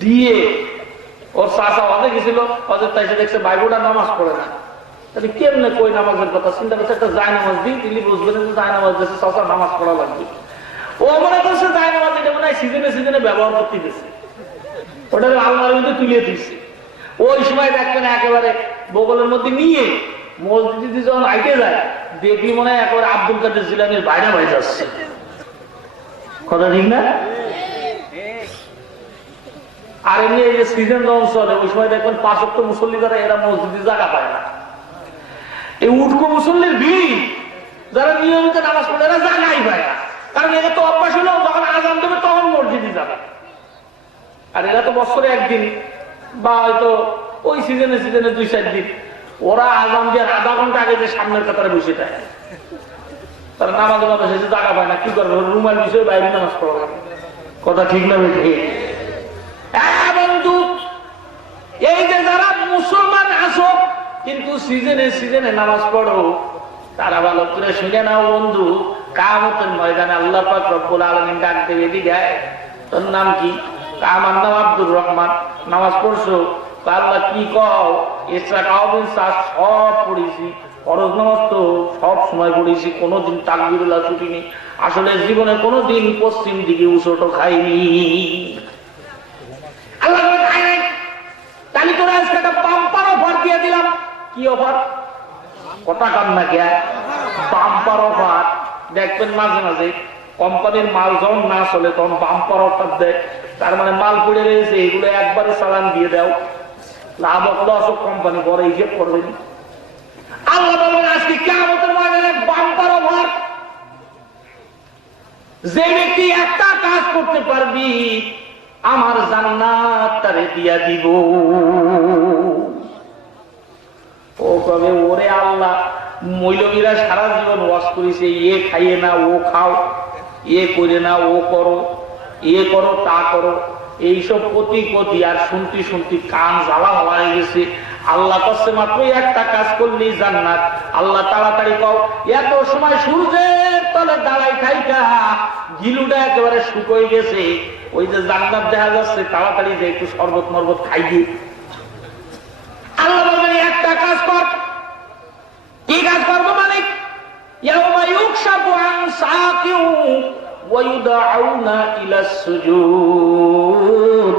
দিয়ে, ওর চাষা অজে গেছিল, অজের তাই দেখছে বাইবুটা নামাজ পড়ে না। তাহলে কেমনে কই নামাজের কথা চিন্তা করছে, একটা যায় নামাজ দিই, তিনি বুঝবেন যায় নামাজ দিয়েছে, চাষা নামাজ পড়া লাগবে। ও মনে করছে যায় নামাজ, এটা মনে হয় সিজনে সিজনে ব্যবহার করতে গেছে, ওটাকে আলমারির মধ্যে তুলে দিচ্ছে। ওই সময় দেখবেন একেবারে বগলের মধ্যে নিয়ে মসজিদে যখন আইতে যায়, দেখলি মনে হয় একেবারে আব্দুল কাদের জিলানীর বাইরে বাইরে যাচ্ছে। কথা ঠিক না? আর এমনি এই যে সিজন যখন চলে, ওই সময় দেখবেন 5 ওয়াক্ত মুসল্লি যারা, এরা মসজিদে জায়গা পায় না। এই উটকো মুসল্লির ভিড়, যারা নিয়মিত নামাজ পড়ে, এরা জায়গাই পায় না। কারণ এরা তো অভ্যাস হলো যখন আজান দেবে তখন মসজিদে যাবে। আর এরা তো বছরে একদিন বা হয়তো ওই সিজনে সিজনে 2-4 দিন, ওরা আজান দিয়ে আধা ঘন্টা আগে যে সামনের কাতারে বসে থাকে, তারা নামাজ নামাজ এসে জায়গা পায় না। কি করবে? রুমাল বিষয়ে বাইরে নামাজ পড়া লাগে। কথা ঠিক না বেঠে? বন্ধু, এই যে যারা মুসলমান আসো কিন্তু সিজনে সিজনে নামাজ পড়ো, তারা ভালো করে শুনে নাও বন্ধু, কিয়ামতের ময়দানে আল্লাহ পাক রব্বুল আলামিন ডাক দেবে, দিকে তোর নাম কি? আমার নাম আব্দুর রহমান। নামাজ পড়ছো? আল্লাহ কি কও? ইসরা কাউবিন সব পড়েছি, ফরজ নামাজ তো সব সময় পড়েছি, কোনোদিন তাকবীরুল্লাহ ছুটিনি, আসলে জীবনে কোনোদিন পশ্চিম দিকে উচটো খাইনি। আল্লাহ খাই নাই, তাহলে তোরা আজকে একটা বাম্পার অফার দিয়ে দিলাম। কি অফার? কথা কান না কে? Bumper offer. দেখবেন মাঝে মাঝে কোম্পানির মাল যখন না চলে তখন বাম্পার অফার দেয়। তার মানে মাল পড়ে রয়েছে, এগুলো একবারে চালান দিয়ে দাও, লাভ হলো আসো, কোম্পানি পরে হিসেব করবেন। আল্লাহ বলবেন আজকে কিয়ামতের ময়দানে বাম্পার অফার। যে ব্যক্তি একটা কাজ করতে পারবি, আমার জান্নাত তারে দিয়া দিব। ও কবে ওরে আল্লাহ, মৌলবীরা সারা জীবন ওয়াজ করেছে, এ খাইয়ে না ও খাও, এ করে না ও করো, এ করো তা করো, এইসব প্রতি আর শুনতে শুনতে কান জ্বালা হয়ে গেছে। আল্লাহ কষ্ট মাত্র একটা কাজ করলি জান্নাত। আল্লাহ তাড়াতাড়ি কও, এত সময় সূর্যের তলে দাঁড়াই থাইকা গিলুটা একেবারে শুকোই গেছে, ওই যে জান্নাত দেখা যাচ্ছে, তাড়াতাড়ি যে একটু শরবত মরবত খাই দিয়ে। আল্লাহ বলবেন একটা কাজ কর। কি কাজ করবো মালিক? ইয়াউমা ইউকশাফু আন সাকিউ ওয়া ইউদআউনা ইলা সুজুদ।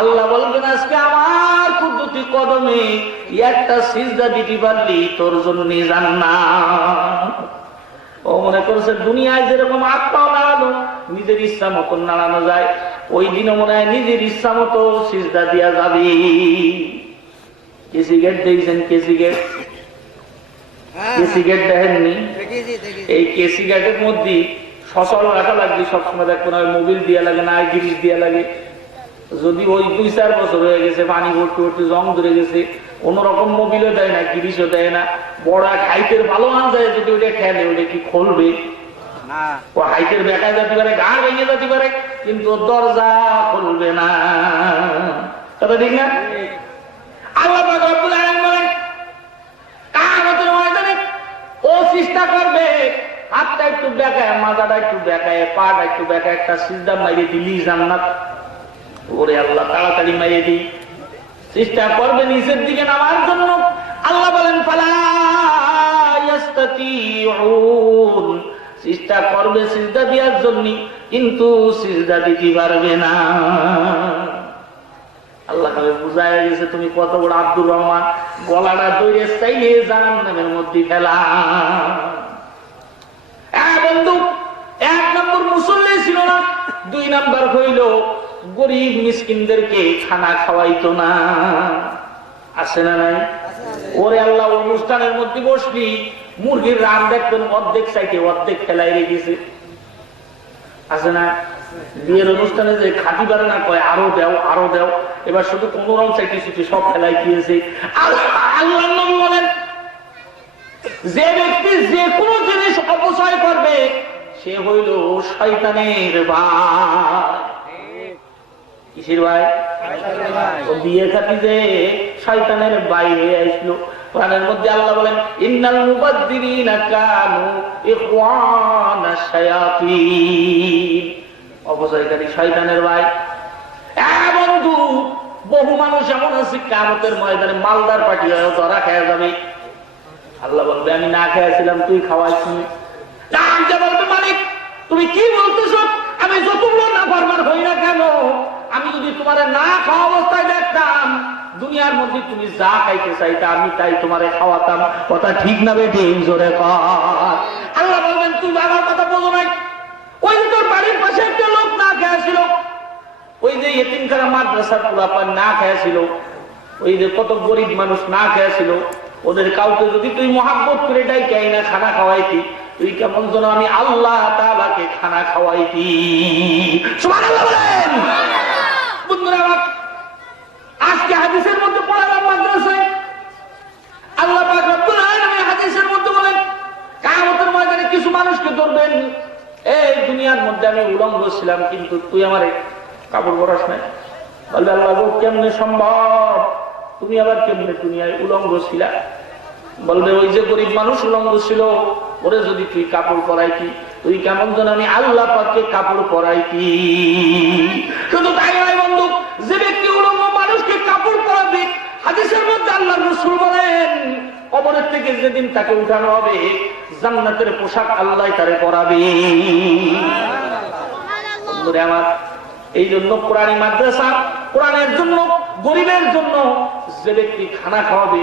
আল্লাহ বলবেন আজকে আমার কুদরতি কদমে একটা সিজদা দিতে পারলি তোর জন্য জান্নাত। ও মনে করছে দুনিয়ায় যেরকম আত্মাও নাড়ানো নিজের ইচ্ছা মতন নাড়ানো যায়, ওই দিনও মনে হয় নিজের ইচ্ছা মতো সিজদা দিয়া যাবি। কেসি গেট দেখছেন? কেসি গেট, কেসি গেট দেখেননি? এই কেসি গেটের মধ্যে সচল রাখা লাগবে সবসময়, দেখবেন হয় মোবিল দিয়া লাগে না গিরিশ দিয়া লাগে। যদি ওই 2-4 বছর হয়ে গেছে, পানি ভর্তি ভর্তি জং ধরে গেছে, কোন রকম মোবিলও দেয় না, গিরিশও দেয় না, বড় এক হাইটের ভালো আন যায়, যদি ওইটা খেলে ওইটা কি খুলবে? ও হাইটের বেকায় যেতে পারে, গা ভেঙে যেতে পারে, কিন্তু দরজা খুলবে না। কথা ঠিক না? আল্লাহ পাক রব্বুল আলামিন বলেন কিয়ামতের ময়দানে ও চেষ্টা করবে হাতটা একটু বেঁকায়, মাথাটা একটু বেঁকায়, পাটা একটু বেঁকায়, একটা সিজদা মাইরে দিলি জান্নাত। ওরে আল্লাহ তাড়াতাড়ি মাইরে দি। চেষ্টা করবে নিচের দিকে নামার জন্য। আল্লাহ বলেন ফালা ইস্তাতিউন, চেষ্টা করবে সিজদা দেওয়ার জন্য, কিন্তু সিজদা দিতে পারবে না। আল্লাহ কাছে বুঝায় গেছে তুমি কত বড় আব্দুর রহমান, গলাটা দইরে চাইলে জাহান্নামের মধ্যে ফেলা। বন্ধু, 1 নম্বর মুসল্লি ছিল না, 2 নম্বর হইল গরিব মিসকিনদেরকে খানা খাওয়াইতো না। আছে না নাই? ওরে আল্লাহ, অনুষ্ঠানের মধ্যে বসলি মুরগির রান দেখবেন অর্ধেক সাইটে অর্ধেক ফেলাই রেখেছে। আছে না? বিয়ের অনুষ্ঠানে যে খাটি পারে না, কয় আরো দেও আরো দেও, এবার শুধু কোন রং চাইতে ছুটি সব ফেলাই দিয়েছে। আল্লাহ নবী বলেন যে ব্যক্তি যে কোনো জিনিস অপচয় করবে সে হইল শয়তানের ভাই। কিসের ভাই? বিয়ে খাতি যে শয়তানের ভাই হয়ে আসলো। কোরআনের মধ্যে আল্লাহ বলেন ইন্নাল মুবাদ্দিরিনা কানু ইখওয়ানাশ শায়াতিন, অপচয়কারী শয়তানের ভাই। বন্ধু, বহু মানুষ এমন আছে কিয়ামতের ময়দানে মালদার পাটি হয়ে ধরা খেয়ে যাবে। আল্লাহ বলবে আমি না খেয়েছিলাম, তুই খাওয়াইছি। বলবে মালিক তুমি কি বলতেছ? আমি যত বড় নাফরমান হই না কেন, আমি যদি তোমার না খাওয়া অবস্থায় দেখতাম, দুনিয়ার মধ্যে তুমি যা খাইতে চাইতা আমি তাই তোমারে খাওয়াতাম। কথা ঠিক না বেঠি? জোরে কর। আল্লাহ বলবেন তুই আমার কথা বোঝো নাই। ওই যে তোর বাড়ির পাশে একটা লোক না খেয়েছিল, ওই যে ইতিমখানা মাদ্রাসার পোলাপান না খেয়েছিল, ওই যে কত গরিব মানুষ না খেয়েছিল, ওদের কাউকে যদি তুই মহাব্বত করে ডাইকে না খানা খাওয়াইতি, তুই কেমন যেন আমি আল্লাহ তাআলাকে খানা খাওয়াইতি। সুবহানাল্লাহ বলেন। বন্ধুরা আমার, আজকে হাদিসের মধ্যে পড়ালাম মাদ্রাসায় আল্লাহ পাক রব্বুল আলামিন হাদিসের মধ্যে বলেন কিয়ামতের ময়দানে কিছু মানুষকে ধরবেন, এই দুনিয়ার মধ্যে আমি উলঙ্গ ছিলাম কিন্তু তুই আমারে কাপড় পরাস নাই। বলবে আল্লাহ গো কেমনে সম্ভব? তুমি আবার কেমনে দুনিয়ায় উলঙ্গ ছিলা? বলবে ওই যে গরিব মানুষ উলঙ্গ ছিল, ওরে যদি তুই কাপড় পরাইতি, তুই কেমন যেন আমি আল্লাহ পাককে কাপড় পরাইতি। শুধু তাই নয় বন্ধু, যে ব্যক্তি উলঙ্গ মানুষকে কাপড় পরাবে, হাদিসের মধ্যে আল্লাহর রাসূল বলেন কবরের থেকে যেদিন তাকে উঠানো হবে জান্নাতের পোশাক আল্লাহ তারে পরাবে। বন্ধুরে আমার, এই জন্য কোরআনী মাদ্রাসা, কোরআনের জন্য, গরিবের জন্য, যে ব্যক্তি খানা খাওয়াবে,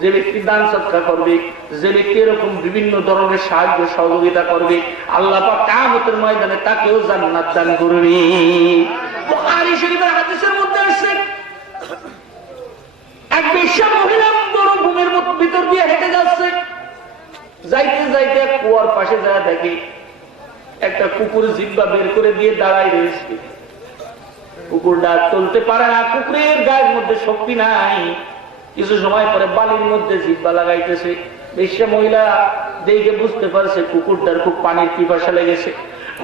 যে ব্যক্তি দান সদকা করবে, যে ব্যক্তি এরকম বিভিন্ন ধরনের সাহায্য সহযোগিতা করবে, আল্লাহ পাক কিয়ামতের ময়দানে তাকেও জান্নাত দান করবে। বুখারী শরীফের হাদিসের মধ্যে আছে এক বেশ্যা মহিলা মরুভূমির ভিতর দিয়ে হেঁটে যাচ্ছে, যাইতে যাইতে কুয়ার পাশে যায় দেখে একটা কুকুর জিহ্বা বের করে দিয়ে দাঁড়ায় রয়েছে। কুকুরটা চলতে পারে না, কুকুরের গায়ের মধ্যে শক্তি নাই। কিছু সময় পরে বালির মধ্যে জিহ্বা লাগাইতেছে। বেশ্যা মহিলা দেখে বুঝতে পারছে কুকুরটার খুব পানির পিপাসা লেগেছে।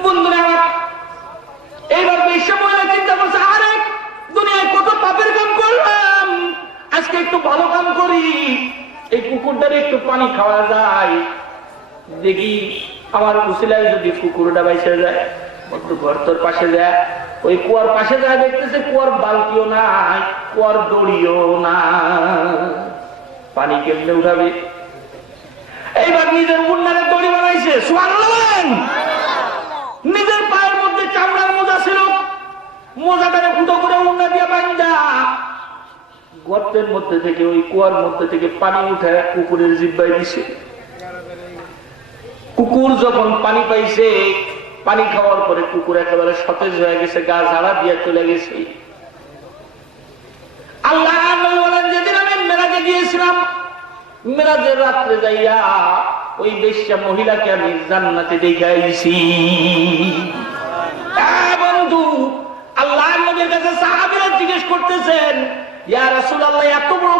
বন্ধুরা আমার, এইবার বেশ্যা মহিলা চিন্তা করছে আরে দুনিয়ায় কত পাপের কাম করলাম, আজকে আজকে একটু ভালো কাম করি, এই কুকুরটারে একটু পানি খাওয়া যায়, দেখি আমার উসিলায় যদি কুকুরটা বাইসে যায়। ঘর তোর পাশে যায়, ওই কুয়ার পাশে যায়, দেখতেছে কুয়ার বালতিও নাই, কুয়ার দড়িও না, পানি কেমনে উঠাবে? এইবার নিজের উন্নারে দড়ি বানাইছে, সুবহানাল্লাহ বলেন। নিজের পায়ের মধ্যে চামড়ার মোজা ছিল, মোজাটারে ফুটো করে উন্না দিয়ে বান্ধা গর্তের মধ্যে থেকে, ওই কুয়ার মধ্যে থেকে পানি উঠে কুকুরের জিহ্বায় দিছে। কুকুর যখন পানি পাইছে, পানি খাওয়ার পরে কুকুর একেবারে সতেজ হয়ে গেছে, গা ঝাড়া দিয়ে চলে গেছে। আল্লাহ বলেন, যেদিন আমি মেরাজে গিয়েছিলাম, মেরাজের রাত্রে যাইয়া ওই বেশ্যা মহিলাকে আমি জান্নাতে দেখে আইছি। বন্ধু, আল্লাহ নবীর কাছে সাহাবীরা জিজ্ঞেস করতেছেন, ইয়া রাসূলুল্লাহ, এত বড়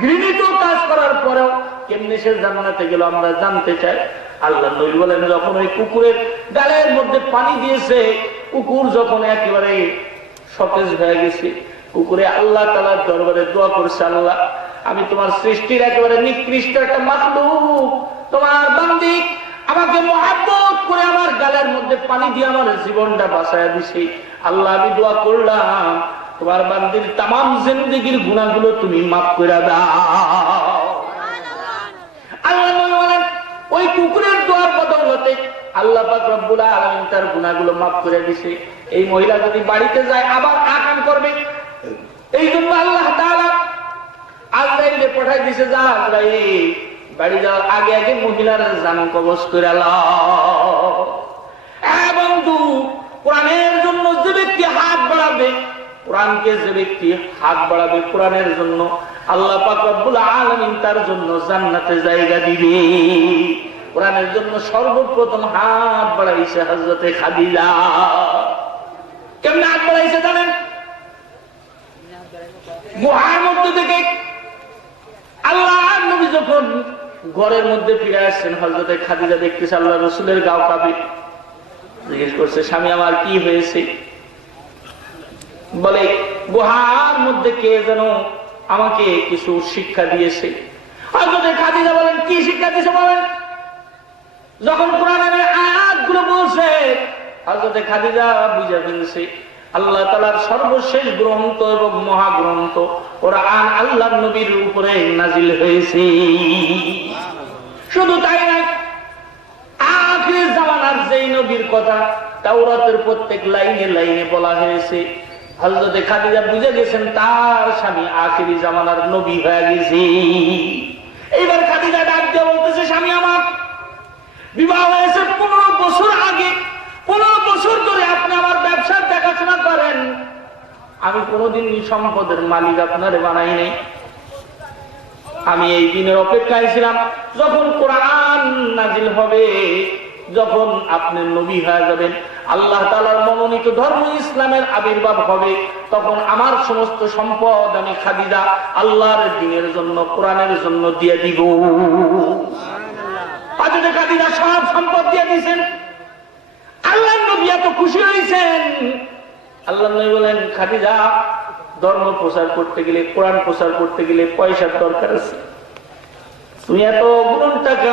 ঘৃণিত কাজ করার পরেও কেমনে সে জান্নাতে গেল, আমরা জানতে চাই। আল্লাহ নবী বলেন, যখন ওই কুকুরের গালের মধ্যে পানি দিয়েছে, কুকুর যখন একেবারে সতেজ হয়ে গেছে, কুকুরে আল্লাহ তাআলার দরবারে দোয়া করছে, আল্লাহ, আমি তোমার সৃষ্টির একেবারে নিকৃষ্ট একটা মাখলুক, তোমার বান্দি আমাকে মহব্বত করে আমার গালের মধ্যে পানি দিয়ে আমার জীবনটা বাঁচায়া দিছে। আল্লাহ, আমি দোয়া করলাম তোমার বান্দির তামাম জিন্দেগির গুনাহগুলো তুমি মাফ করে দাও। আল্লাহ নবী বলেন, ওই কুকুরের দোয়ার বদৌলতে আল্লাহ পাক রব্বুল আলামিন তার গুনাহগুলো মাফ করে দিছে। এই মহিলা যদি বাড়িতে যায় আবার আকাম করবে, এই জন্য আল্লাহ তাআলা আজরাইলে পাঠাই দিছে, যা আজরাইল বাড়ি যাওয়ার আগে আগে মহিলার জান কবজ করে আল্লাহ। বন্ধু, কোরআনের জন্য যে ব্যক্তি হাত বাড়াবে, কোরআনকে যে ব্যক্তি হাত বাড়াবে কোরআনের জন্য, আল্লাহ পাক রব্বুল আলামিন তার জন্য জান্নাতে জায়গা দিবে। কোরআনের জন্য সর্বপ্রথম হাত বাড়াইছে হযরতে খাদিজা। কেমনে হাত বাড়াইছে জানেন? গুহার মধ্যে থেকে আল্লাহ নবী যখন ঘরের মধ্যে ফিরে আসছেন, হযরতে খাদিজা দেখতেছে আল্লাহ রাসূলের গাও কাঁপে। জিজ্ঞেস করছে, স্বামী আমার কি হয়েছে? বলে, গুহার মধ্যে কে যেন আমাকে কিছু শিক্ষা দিয়েছে। হযরতে খাদিজা বলেন, কি শিক্ষা দিয়েছে বলেন? যখন কোরআনের আয়াতগুলো বলছে, হযরতে খাদিজা বুঝে ফেলছে আল্লাহ তাআলার সর্বশেষ গ্রন্থ এবং মহাগ্রন্থ কোরআন আল্লাহর নবীর উপরে নাজিল হয়েছে। শুধু তাই নয়, আখির জামানার যেই নবীর কথা তাওরাতের প্রত্যেক লাইনে লাইনে বলা হয়েছে, হযরতে খাদিজা বুঝে গেছেন তার স্বামী আখিরি জামানার নবী হয়ে গেছে। এইবার খাদিজা ডাক দিয়ে বলতেছে, স্বামী আমার বিবাহ হয়েছে 15 বছর আগে, 15 বছর ধরে আপনি আমার ব্যবসার দেখাশোনা করেন, আমি কোনোদিন সম্পদের মালিক আপনারে বানাই নাই। আমি এই দিনের অপেক্ষায় ছিলাম, যখন কোরআন নাজিল হবে, যখন আপনি নবী হয়ে যাবেন, আল্লাহ তাআলার মনোনীত ধর্ম ইসলামের আবির্ভাব হবে, তখন আমার সমস্ত সম্পদ আমি খাদিজা আল্লাহর দ্বীনের জন্য, কোরআনের জন্য দিয়ে দিব। হযরত খাদিজা সব সম্পদ দিয়ে দিয়েছেন। আল্লাহর নবী এত খুশি হয়েছেন। আল্লাহর নবী বলেন, খাদিজা, ধর্ম প্রচার করতে গেলে, কোরআন প্রচার করতে গেলে পয়সার দরকার আছে। তুমি এত গুণ টাকা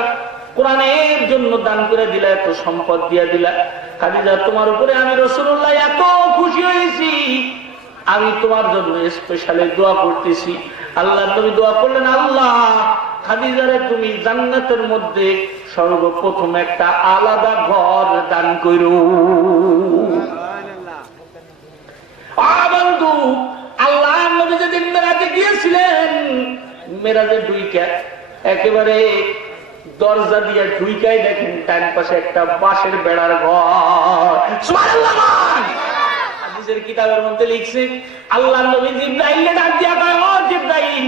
কোরআনের জন্য দান করে দিলা, এত সম্পদ দিয়ে দিলা। খাদিজা, তোমার উপরে আমি রাসূলুল্লাহ এত খুশি হয়েছি, আমি তোমার জন্য স্পেশালি দোয়া করতেছি। আল্লাহর নবী দোয়া করলেন, আল্লাহ, খাদিজারে তুমি জান্নাতের মধ্যে সর্বপ্রথম একটা আলাদা ঘর দান করো। বন্ধু, আল্লাহ নবী যেদিন মেরাজে গিয়েছিলেন, মেরাজে ঢুইকা একেবারে দরজা দিয়ে ঢুইকাই দেখেন ডান পাশে একটা বাঁশের বেড়ার ঘর। সুবহানাল্লাহ। হাদিসের কিতাবের মধ্যে লিখছে, আল্লাহ নবী জিবরাইলকে ডাক দিয়া কয়, ও জিবরাইল,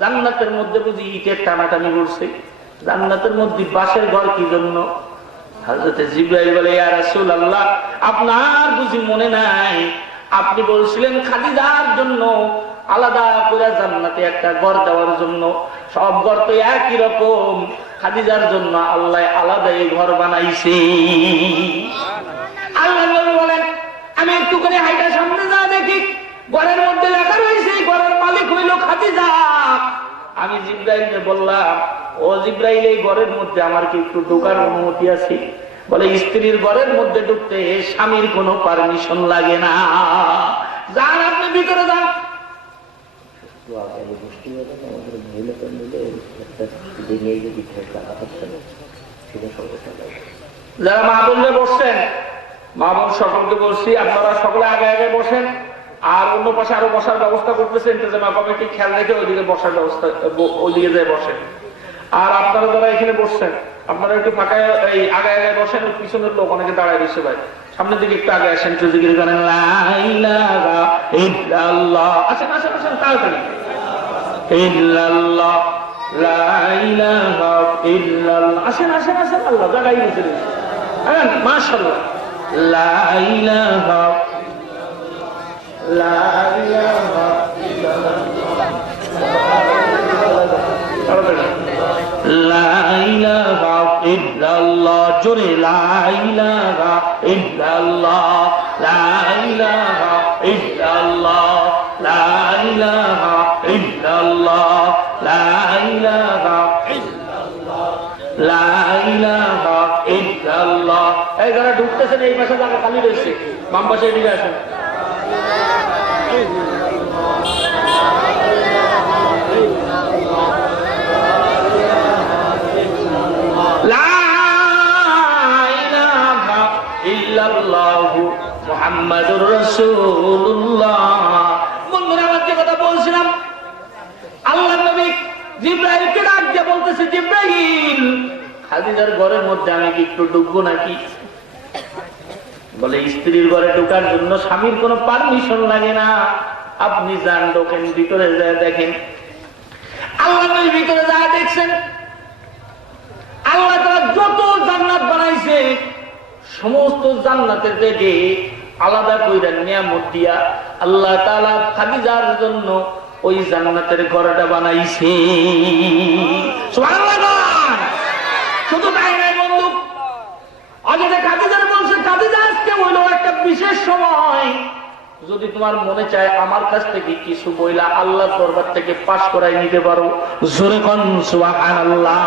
জান্নাতের মধ্যে বুঝি ইটের টানাটানি করছে, জান্নাতের মধ্যে বাঁশের ঘর কি জন্য? হযরতে জিবরাইল বলে, ইয়া রাসূলুল্লাহ, আপনার বুঝি মনে নাই, আপনি বলছিলেন খাদিজার জন্য আলাদা করে জান্নাতে একটা ঘর দেওয়ার জন্য। সব ঘর তো একই রকম, খাদিজার জন্য আল্লাহ আলাদা এই ঘর বানাইছে। আল্লাহ নবী বলেন, আমি একটু করে হাইটা সামনে যা দেখি, ঘরের মধ্যে লেখা রয়েছে ঘরের মালিক হইল হইল খাদিজা। আমি জিব্রাইলকে বললাম, ও জিব্রাইল, এই ঘরের মধ্যে আমার কি একটু ঢোকার অনুমতি আছে? বলে, স্ত্রীর ঘরের মধ্যে ঢুকতে স্বামীর কোনো পারমিশন লাগে না, যান আপনি ভিতরে যান। যারা মা বোনরা বসছেন, মা বোন সকলকে বলছি, আপনারা সকলে আগে আগে বসেন। আর অন্য পাশে আরো বসার ব্যবস্থা করতেছে ইন্তেজামা কমিটি, খেয়াল রেখে ওইদিকে বসার ব্যবস্থা, ওইদিকে যায় বসেন। আর আপনারা যারা এখানে বসছেন, আপনারা একটু ফাঁকা এই আগে আগে বসেন। ওই পিছনের লোক অনেকে দাঁড়ায় রয়েছে, ভাই সামনের দিকে একটু আগে আসেন, একটু জিকির করেন লা ইলাহা ইল্লাল্লাহ। আসেন আসেন আসেন, তাড়াতাড়ি। ইল্লাল্লাহ, লা ইলাহা ইল্লাল্লাহ। আসেন আসেন আসেন, আল্লাহ জায়গায় বসে রয়েছে। হ্যাঁ, মাশাআল্লাহ। লা ইলাহা, লা ইলাহা ইল্লাল্লাহ, লা ইলাহা ইল্লাল্লাহ। জোরে লা ইলাহা ইল্লাল্লাহ, লা ইলাহা ইল্লাল্লাহ, লা ইলাহা ইল্লাল্লাহ, লা ইলাহা ইল্লাল্লাহ, লা ইলাহা ইল্লাল্লাহ। এই যারা ঢুকতেছেন এই পাশে জায়গা খালি রয়েছে, বাম পাশে এদিকে আসেন। মুহাম্মাদুর রাসূলুল্লাহ। বন্ধুরা, আমার যে কথা বলছিলাম, আল্লাহর নবী জিবরাইলকে ডাক দিয়ে বলতেছে, জিবরাইল, খাদিজার ঘরের মধ্যে আমি কি একটু ঢুকবো নাকি? বলে, স্ত্রীর ঘরে ঢোকার জন্য স্বামীর কোনো পারমিশন লাগে না, আপনি যান, ঢোকেন, ভিতরে যায় দেখেন। আল্লাহ নবী ভিতরে যায় দেখছেন, আল্লাহ তাআলা যত জান্নাত বানাইছে সমস্ত জান্নাতের থেকে আলাদা কইরা নিয়ামত দিয়া আল্লাহ তাআলা খাদিজার জন্য ওই জান্নাতের ঘরটা বানাইছে। সুবহানাল্লাহ। শুধু তাই নয় বন্ধু, আজকে খাদিজার বলছে, খাদিজা আজকে হইল একটা বিশেষ সময়, যদি তোমার মনে চায় আমার কাছ থেকে কিছু বইলা আল্লাহর দরবার থেকে পাস করাই নিতে পারো। জোরে কোন সুবহানাল্লাহ।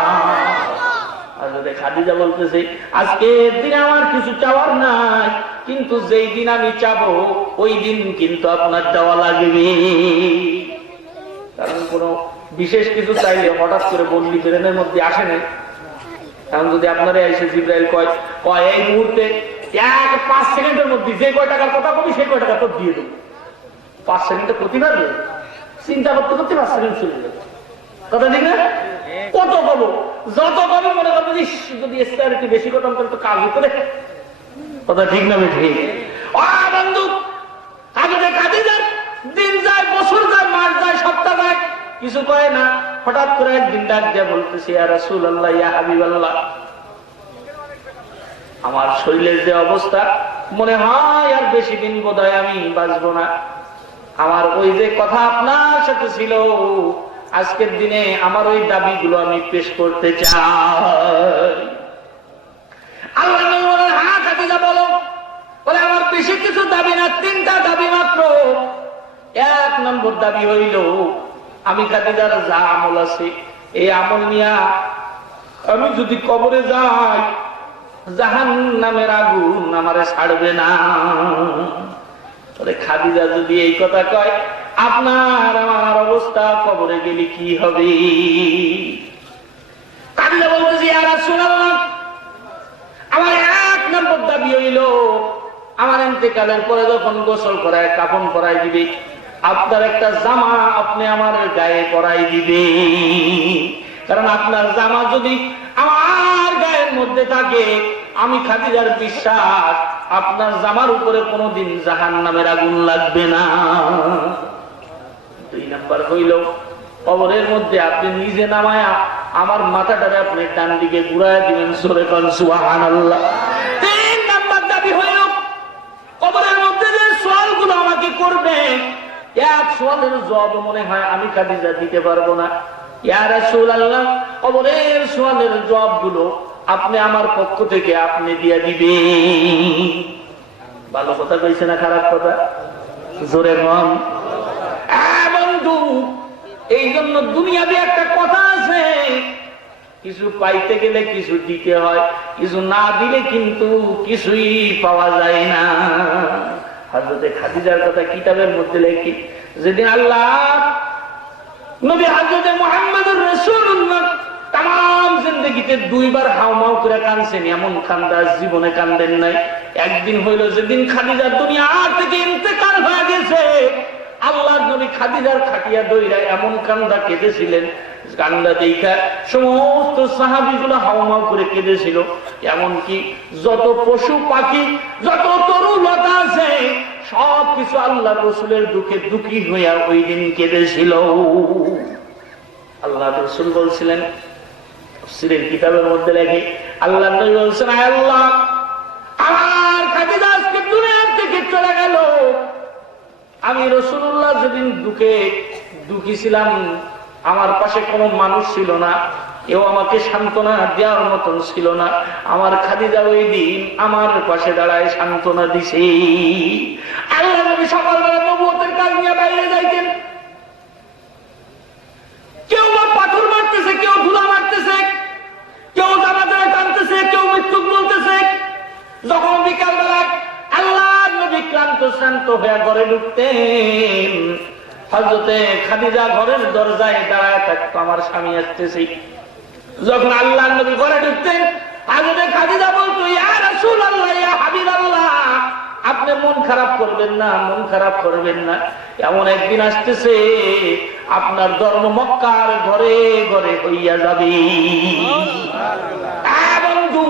খাদিজা বলতেছে, আজকের দিনে আমার কিছু চাওয়ার নাই, কিন্তু যেই দিন আমি চাবো ওই দিন কিন্তু আপনার দেওয়া লাগবে। কারণ কোন বিশেষ কিছু চাইলে হঠাৎ করে বদলি ব্রেনের মধ্যে আসে না। কারণ যদি আপনারা এসে জিবরাইল কয় এই মুহূর্তে 5 সেকেন্ডের মধ্যে যে কয় টাকার কথা বলি সেই কয় টাকা তো দিয়ে দেবো, 5 সেকেন্ডে ক্ষতি পারবে, চিন্তা করতে করতে 5 সেকেন্ড চলে যাবে। কথা ঠিক না? কত পাবো, যত পাবো মনে করবো যদি একটু বেশি কথা তো কাজ করে। কথা ঠিক না? ঠিক। বন্ধু, আগে খাদিজার দিন যায়, বছর যায়, মাস যায়, সপ্তাহ যায়, কিছু কয় না। হঠাৎ করে একদিন ডাক দিয়ে বলতেছে, ইয়া রাসূলুল্লাহ, ইয়া হাবিবাল্লাহ, আমার শরীরের যে অবস্থা, মনে হয় আর বেশি দিন বোধহয় আমি বাঁচবো না। আমার ওই যে কথা আপনার সাথে ছিল, আজকের দিনে আমার ওই দাবিগুলো আমি পেশ করতে চাই। আল্লাহ বলেন, হ্যাঁ খাদিজা বলো। বলে, আমার বেশি কিছু দাবি না, 3টা দাবি মাত্র। 1 নম্বর দাবি হইল, আমি খাদিজার যা আমল আছে এই আমল নিয়া আমি যদি কবরে যাই, জাহান্নামের আগুন আমারে ছাড়বে না। খাদিজা যদি এই কথা কয়, আপনার আমার অবস্থা কবরে গেলে কি হবে? খাদিজা বলতেছি, ইয়া রাসূলুল্লাহ, আমার 1 নম্বর দাবি হইল, আমার ইন্তেকালের পরে যখন গোসল করায়, কাফন পরাই দিবে, আপনার একটা জামা আপনি আমার গায়ে পরাই দিবে। কারণ আপনার জামা যদি আমার গায়ের মধ্যে থাকে, আমি খাদিজার বিশ্বাস আপনার জামার উপরে কোনোদিন জাহান্নামের আগুন লাগবে না। 2 নাম্বার হইল, কবরের মধ্যে আপনি নিজে নামায়া আমার মাথাটারে আপনি ডান দিকে ঘুরায় দিবেন। সূরা সুবহানাল্লাহ। 3 নাম্বার দাবি হইল, কবরের মধ্যে যে সওয়ালগুলো আমাকে করবে, এক সওয়ালের জবাব মনে হয় আমি খাদিজা দিতে পারবো না। ইয়া রাসূলুল্লাহ, কবরের সওয়ালের জবাবগুলো আপনি আমার পক্ষ থেকে আপনি দিয়ে দিবেন। ভালো কথা কইছে না খারাপ কথা? জোরে বল। বন্ধু, এই জন্য দুনিয়াতে একটা কথা আছে, কিছু পাইতে গেলে কিছু দিতে হয়, কিছু না দিলে কিন্তু কিছুই পাওয়া যায় না। হযরতে খাদিজার কথা কিতাবের মধ্যে লেখি, যেদিন আল্লাহ নবী হযরতে মুহাম্মদুর রাসূলুল্লাহ তাম জিন্দেগিতে 2 বার হাওমাও করে কাঁদছেন, এমন কান্দা জীবনে কান্দেন নাই। একদিন হইল যেদিন খাদিজার দুনিয়া থেকে ইন্তেকাল হয়ে গেছে, আল্লাহর নবী খাদিজার খাটিয়া দইরা এমন কান্দা কেঁদেছিলেন, কান্দা দেখা সমস্ত সাহাবীগুলো হাওমাও করে কেঁদেছিল। এমনকি যত পশু পাখি, যত তরু লতা আছে, সবকিছু আল্লাহ রসুলের দুঃখে দুঃখী হইয়া ওই দিন কেঁদেছিল। আল্লাহ রসুল বলছিলেন, তাফসীরের কিতাবের মধ্যে লেখে, আল্লাহ নবী বলছেন, আয় আল্লাহ, আমার খাদিজা আজকে দুনিয়া থেকে চলে গেল। আমি রাসূলুল্লাহ যেদিন দুঃখী ছিলাম, আমার পাশে কোনো মানুষ ছিল না, কেউ আমাকে সান্ত্বনা দেওয়ার মতন ছিল না। আমার খাদিজা ওই দিন আমার পাশে দাঁড়ায় সান্ত্বনা দিছে। আল্লাহ নবী সকালবেলা নবুয়তের কাজ নিয়ে বাইরে যাইতেন, কেউ বা পাথর মারতেছে, কেউ ধুলা মারতেছে, কেউ জানাজানা টানতেছে, কেউ মৃত্যু বলতেছে। যখন বিকালবেলা আল্লাহ নবী ক্লান্ত শান্ত হয়ে ঘরে ঢুকতেন, হযরতে খাদিজা ঘরের দরজায় দাঁড়ায় থাকতো, আমার স্বামী আসতেছে। যখন আল্লাহ নবী ঘরে ঢুকতেন, হযরতে খাদিজা বলতো, ইয়া রাসূলুল্লাহ, ইয়া হাবিবাল্লাহ, আপনি মন খারাপ করবেন না, মন খারাপ করবেন না। এমন একদিন আসতেছে আপনার ধর্ম মক্কার ঘরে ঘরে হইয়া যাবে। বন্ধু,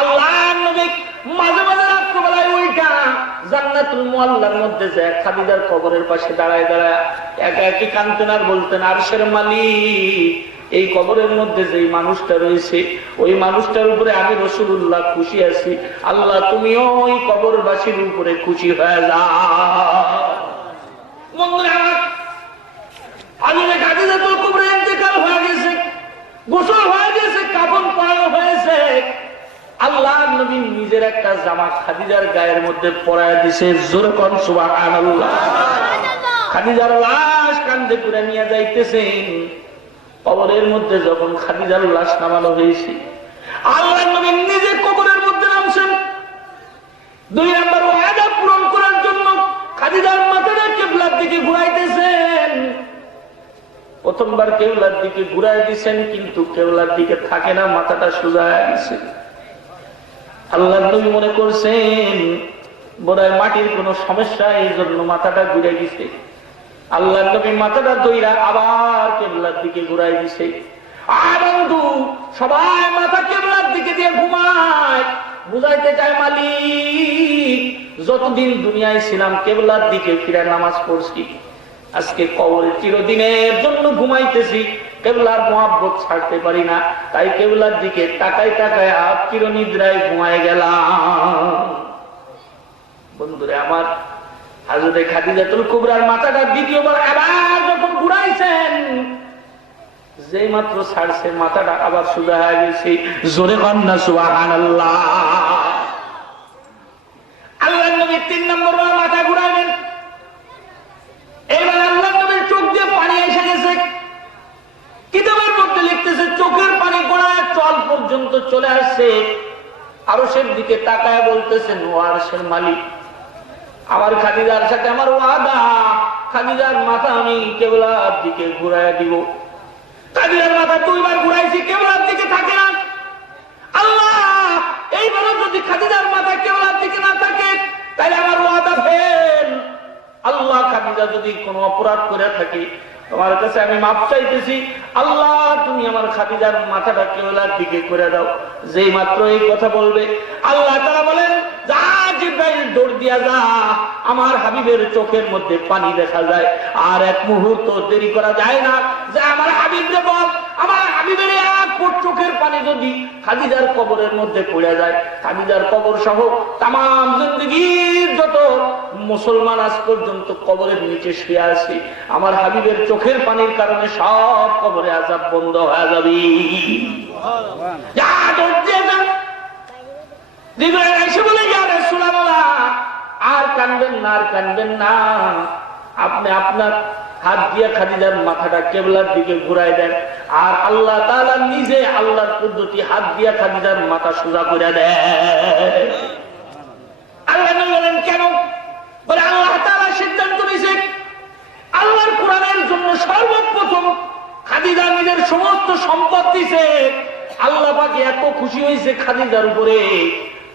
আল্লাহ নবী মাঝে মাঝে রাত্রবেলায় ওইটা জান্নাতুল মুআল্লার মধ্যে যায় খাদিজার কবরের পাশে দাঁড়ায় দাঁড়ায় একা একই কাঁদতেন আর বলতেন, আরশের মালিক, এই কবরের মধ্যে যে মানুষটা রয়েছে, ওই মানুষটার উপরে আমি রাসূলুল্লাহ খুশি আছি। আল্লাহ, তুমিও ওই কবরবাসীর উপরে খুশি হয়ে যাও। বন্ধুরা আমার, হযরত খাদিজাতুল কুবরা ইন্তেকাল হয়ে গেছে, গোসল হয়ে গেছে, কাফন পরানো হয়েছে। আল্লাহ নবী নিজের একটা জামা খাদিজার গায়ের মধ্যে পরায় দিছে। জোরে কোন সুবহানাল্লাহ। খাদিজার লাশ কাঁধে করে নিয়ে যাইতেছেন। কবরের মধ্যে যখন খাদিজার লাশ নামানো হয়েছে, আল্লাহ নবী নিজে কবরের মধ্যে নামছেন। 2 নম্বর ওয়াদা পূরণ করার জন্য খাদিজার মাথাটা কিবলার দিকে ঘুরাইতেছেন। প্রথমবার কিবলার দিকে ঘুরাই দিয়েছেন, কিন্তু কিবলার দিকে থাকে না, মাথাটা সোজা হয়ে গেছে। আল্লাহ নবী মনে করছেন বোধহয় মাটির কোন সমস্যা, এই জন্য মাথাটা ঘুরে গেছে। আল্লাহ নবী মাথাটা দইরা আবার কিবলার দিকে ঘুরাই দিছে। আর বন্ধু, সবাই মাথা কিবলার দিকে দিয়ে ঘুমায়, বুঝাইতে চায় মালিক, যতদিন দুনিয়ায় ছিলাম কিবলার দিকে ফিরে নামাজ পড়ছি, আজকে কবরে চিরদিনের জন্য ঘুমাইতেছি, কিবলার মহব্বত ছাড়তে পারি না, তাই কিবলার দিকে তাকায় তাকায় চিরনিদ্রায় ঘুমায় গেলাম। বন্ধুরে আমার, হযরতে খাদিজাতুল কুবরার মাথাটা দ্বিতীয়বার আবার যখন ঘুরাইছেন, যেই মাত্র ছাড়ছে মাথাটা আবার সোজা হয়ে গেছে। জোরে কন্যা সুবহানাল্লাহ। আল্লাহ নবী 3 নম্বর মাথা ঘুরাইলেন। এবার আল্লাহ নবীর চোখ দিয়ে পানি এসে গেছে। কিতাবের মধ্যে লিখতেছে, চোখের পানি গড়ায় চল পর্যন্ত চলে আসছে। আরশের দিকে তাকায় বলতেছেন, ও আরশের মালিক, আমার খাদিজার সাথে আমার ওয়াদা, খাদিজার মাথা আমি কিবলার দিকে ঘুরায় দিব। খাদিজার মাথা 2 বার ঘুরাইছি, কিবলার দিকে থাকে না। আল্লাহ, এইবারও যদি খাদিজার মাথা কিবলার দিকে না থাকে, তাহলে আমার ওয়াদা ফেল। আল্লাহ, খাদিজা যদি কোনো অপরাধ করে থাকি, তোমার কাছে আমি মাফ চাইতেছি। আল্লাহ, তুমি আমার খাদিজার মাথাটা কিবলার দিকে করে দাও। যেই মাত্র এই কথা বলবে, আল্লাহ তাআলা বলেন, যা জিবরাইল, দৌড় দিয়া যা, আমার হাবিবের চোখের মধ্যে পানি দেখা যায়, আর এক মুহূর্ত দেরি করা যায় না। যে আমার হাবিবরে বল, আমার হাবিবের এক ফোঁটা চোখের পানি যদি খাদিজার কবরের মধ্যে পড়ে যায়, খাদিজার কবর সহ তামাম জিন্দেগীর যত মুসলমান আজ পর্যন্ত কবরের নিচে শুয়ে আছে, আমার হাবিবের চোখের পানির কারণে সব কবরে আযাব বন্ধ হয়ে যাবে। যা দৌড় দিয়ে যান। জিবরাইল এসে বলে, ইয়া রাসূলুল্লাহ, আর কাঁদবেন না, আর কাঁদবেন না, আপনি আপনার হাত দিয়া খাদিজার মাথাটা কেবলার দিকে ঘুরাই দেন, আর আল্লাহ তাআলা নিজে আল্লাহর কুদরতি হাত দিয়া খাদিজার মাথা সোজা করে দেয়। আল্লাহ বলেন কেন? বলে আল্লাহ তাআলা সিদ্ধান্ত নিয়েছে আল্লাহর কোরআনের জন্য সর্বপ্রথম খাদিজা নিজের সমস্ত সম্পদ দিছে। আল্লাহ পাক এত খুশি হয়েছে খাদিজার উপরে,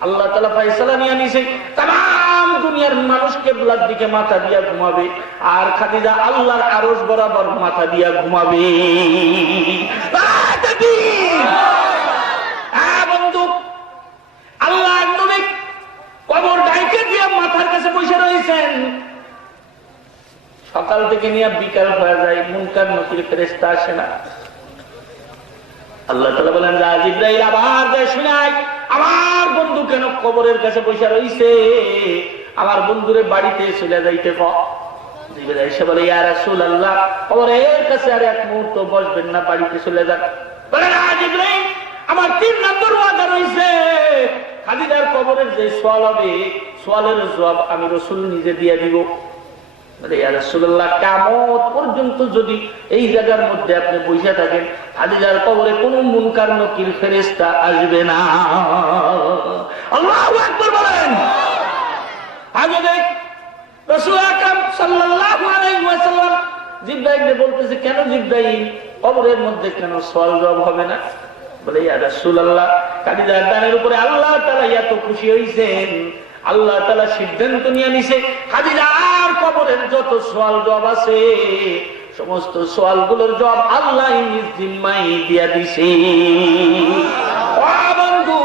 আল্লাহ তাআলা ফয়সালা নিয়ে নিছে তাম দুনিয়ার মানুষ কিবলার দিকে মাথা দিয়া ঘুমাবে, আর খাদিজা আল্লাহর আরশ বরাবর মাথা দিয়া ঘুমাবে। বন্ধু, আল্লাহ নবী কবর ডাইকে দিয়ে মাথার কাছে বসে রয়েছেন। সকাল থেকে নিয়ে বিকাল হয়ে যায়, মুনকার নকির ফেরেশতা আসে না। আল্লাহ তাআলা বলেন যা জিবরাইল আবার যায় শুনে আয়, আমার বন্ধু কেন কবরের কাছে বসে রইছে, আমার বন্ধুরে বাড়িতে চলে যাইতে কও। জিবরাইল এসে বলে ইয়া রাসূলুল্লাহ, কবরের কাছে আর এক মুহূর্ত বসবেন না, বাড়িতে চলে যান। বলে না জিবরাইল, আমার 3 নম্বর ওয়াদা রইছে, খাদিজার কবরের যে সওয়াল হবে, সওয়ালের জবাব আমি রাসূল নিজে দিয়ে দিব। বলে ইয়া রাসূলুল্লাহ, কিয়ামত পর্যন্ত যদি এই জায়গার মধ্যে আপনি বসে থাকেন, খাদিজার কবরে কোনো মুনকার নকির ফেরেশতা আসবে না। আল্লাহু আকবার বলেন। আগে দেখ রাসূল আকরাম সাল্লাল্লাহু আলাইহি ওয়াসাল্লাম জিবরাইলকে বলতেছে, কেন জিবরাইল, কবরের মধ্যে কেন সওয়াল জবাব হবে না? বলে ইয়া রাসূলুল্লাহ, খাদিজার দানের উপরে আল্লাহ তাআলা এত খুশি হইছেন, আল্লাহ তাআলা সিদ্ধান্ত নিয়ে নিছে খাদিজার কবরের যত সওয়াল জবাব আছে সমস্ত সওয়ালগুলোর জবাব আল্লাহ নিজ জিম্মায় দিয়া দিছে। ও বন্ধু,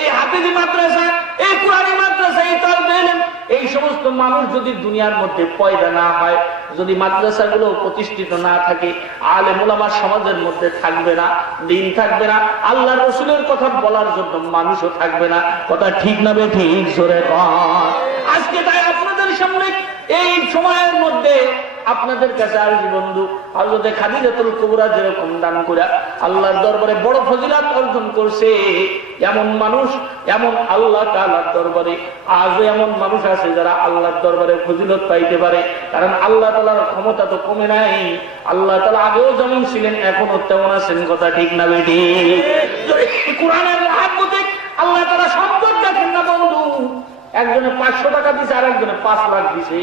এই হাফেজি মাদ্রাসা, এই কুরআনি মাদ্রাসা, এই তালবে ইলম, এই সমস্ত মানুষ যদি দুনিয়ার মধ্যে পয়দা না হয়, যদি মাদ্রাসাগুলো প্রতিষ্ঠিত না থাকে, আলেম ওলামা সমাজের মধ্যে থাকবে না, দিন থাকবে না, আল্লাহর রাসূলের কথা বলার জন্য মানুষও থাকবে না। কথা ঠিক না বেঠিক? জোরে কর। আজকে তাই আপনাদের সামনে এই সময়ের মধ্যে আপনাদের কাছে আরজি বন্ধু, হযরত খাদিজাতুল কুবরা যেরকম দান করে আল্লাহর দরবারে বড় ফজিলত অর্জন করছে, এমন মানুষ, এমন আল্লাহ তাআলার দরবারে আজও এমন মানুষ আছে যারা আল্লাহর দরবারে ফজিলত পাইতে পারে। কারণ আল্লাহ তাআলার ক্ষমতা তো কমে নাই, আল্লাহ তাআলা আগেও যেমন ছিলেন এখনো তেমন আছেন। কথা ঠিক না বেটি? কোরআনের মহব্বতে আল্লাহ তাআলা সম্পদ দেখেন না বন্ধু। একজনে 500 টাকা দিছে, আর একজনে 5 লাখ দিছে।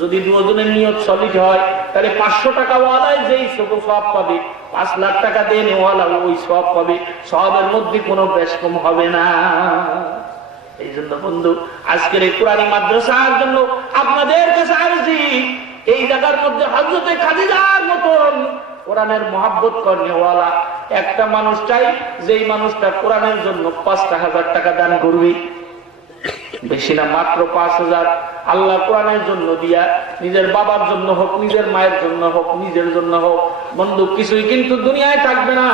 যদি দুজনের নিয়ত সলিড হয়, তাহলে 500 টাকা ওয়ালায় যেই সওয়াব পাবে, 5 লাখ টাকা দেন ওয়ালা ওই সওয়াব পাবে, সওয়াবের মধ্যে কোনো বেশ কম হবে না। এই জন্য বন্ধু, আজকের এই কুরআনি মাদ্রাসার জন্য আপনাদের কাছে আরজি, এই জায়গার মধ্যে হযরত খাদিজার মতন কোরআনের মহব্বত করনেওয়ালা একটা মানুষ চাই, যেই মানুষটা কোরআনের জন্য 5,000 টাকা দান করবে। বেশি না, মাত্র 5,000 আল্লাহ কোরআনের জন্য দিয়া, নিজের বাবার জন্য হোক, নিজের মায়ের জন্য হোক, নিজের জন্য হোক, বন্ধু কিছুই কিন্তু দুনিয়ায় থাকবে না,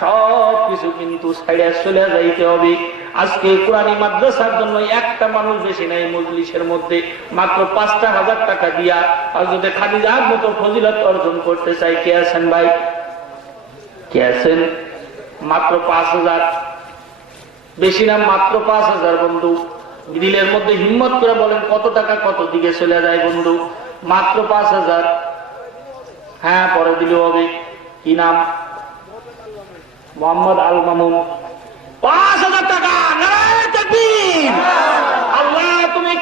সব কিছু কিন্তু ছাইড়া চলে যাইতে হবে। আজকে কোরআনি মাদ্রাসার জন্য একটা মানুষ বেশি নাই মজলিসের মধ্যে, মাত্র 5,000 টাকা দিয়া হযরত খাদিজার মতো ফজিলত অর্জন করতে চাই। কে আছেন ভাই? কে আছেন? মাত্র 5,000, বেশি না, মাত্র 5,000 বন্ধু। দিলের মধ্যে হিম্মত করে বলেন কত টাকা কত দিকে চলে যায় বন্ধু? মাত্র 5,000। হ্যাঁ, পরে দিলে হবে। কি নাম? মোহাম্মদ আল মামুন। 5,000 টাকা। নারায়ে তাকবীর। আল্লাহ তুমি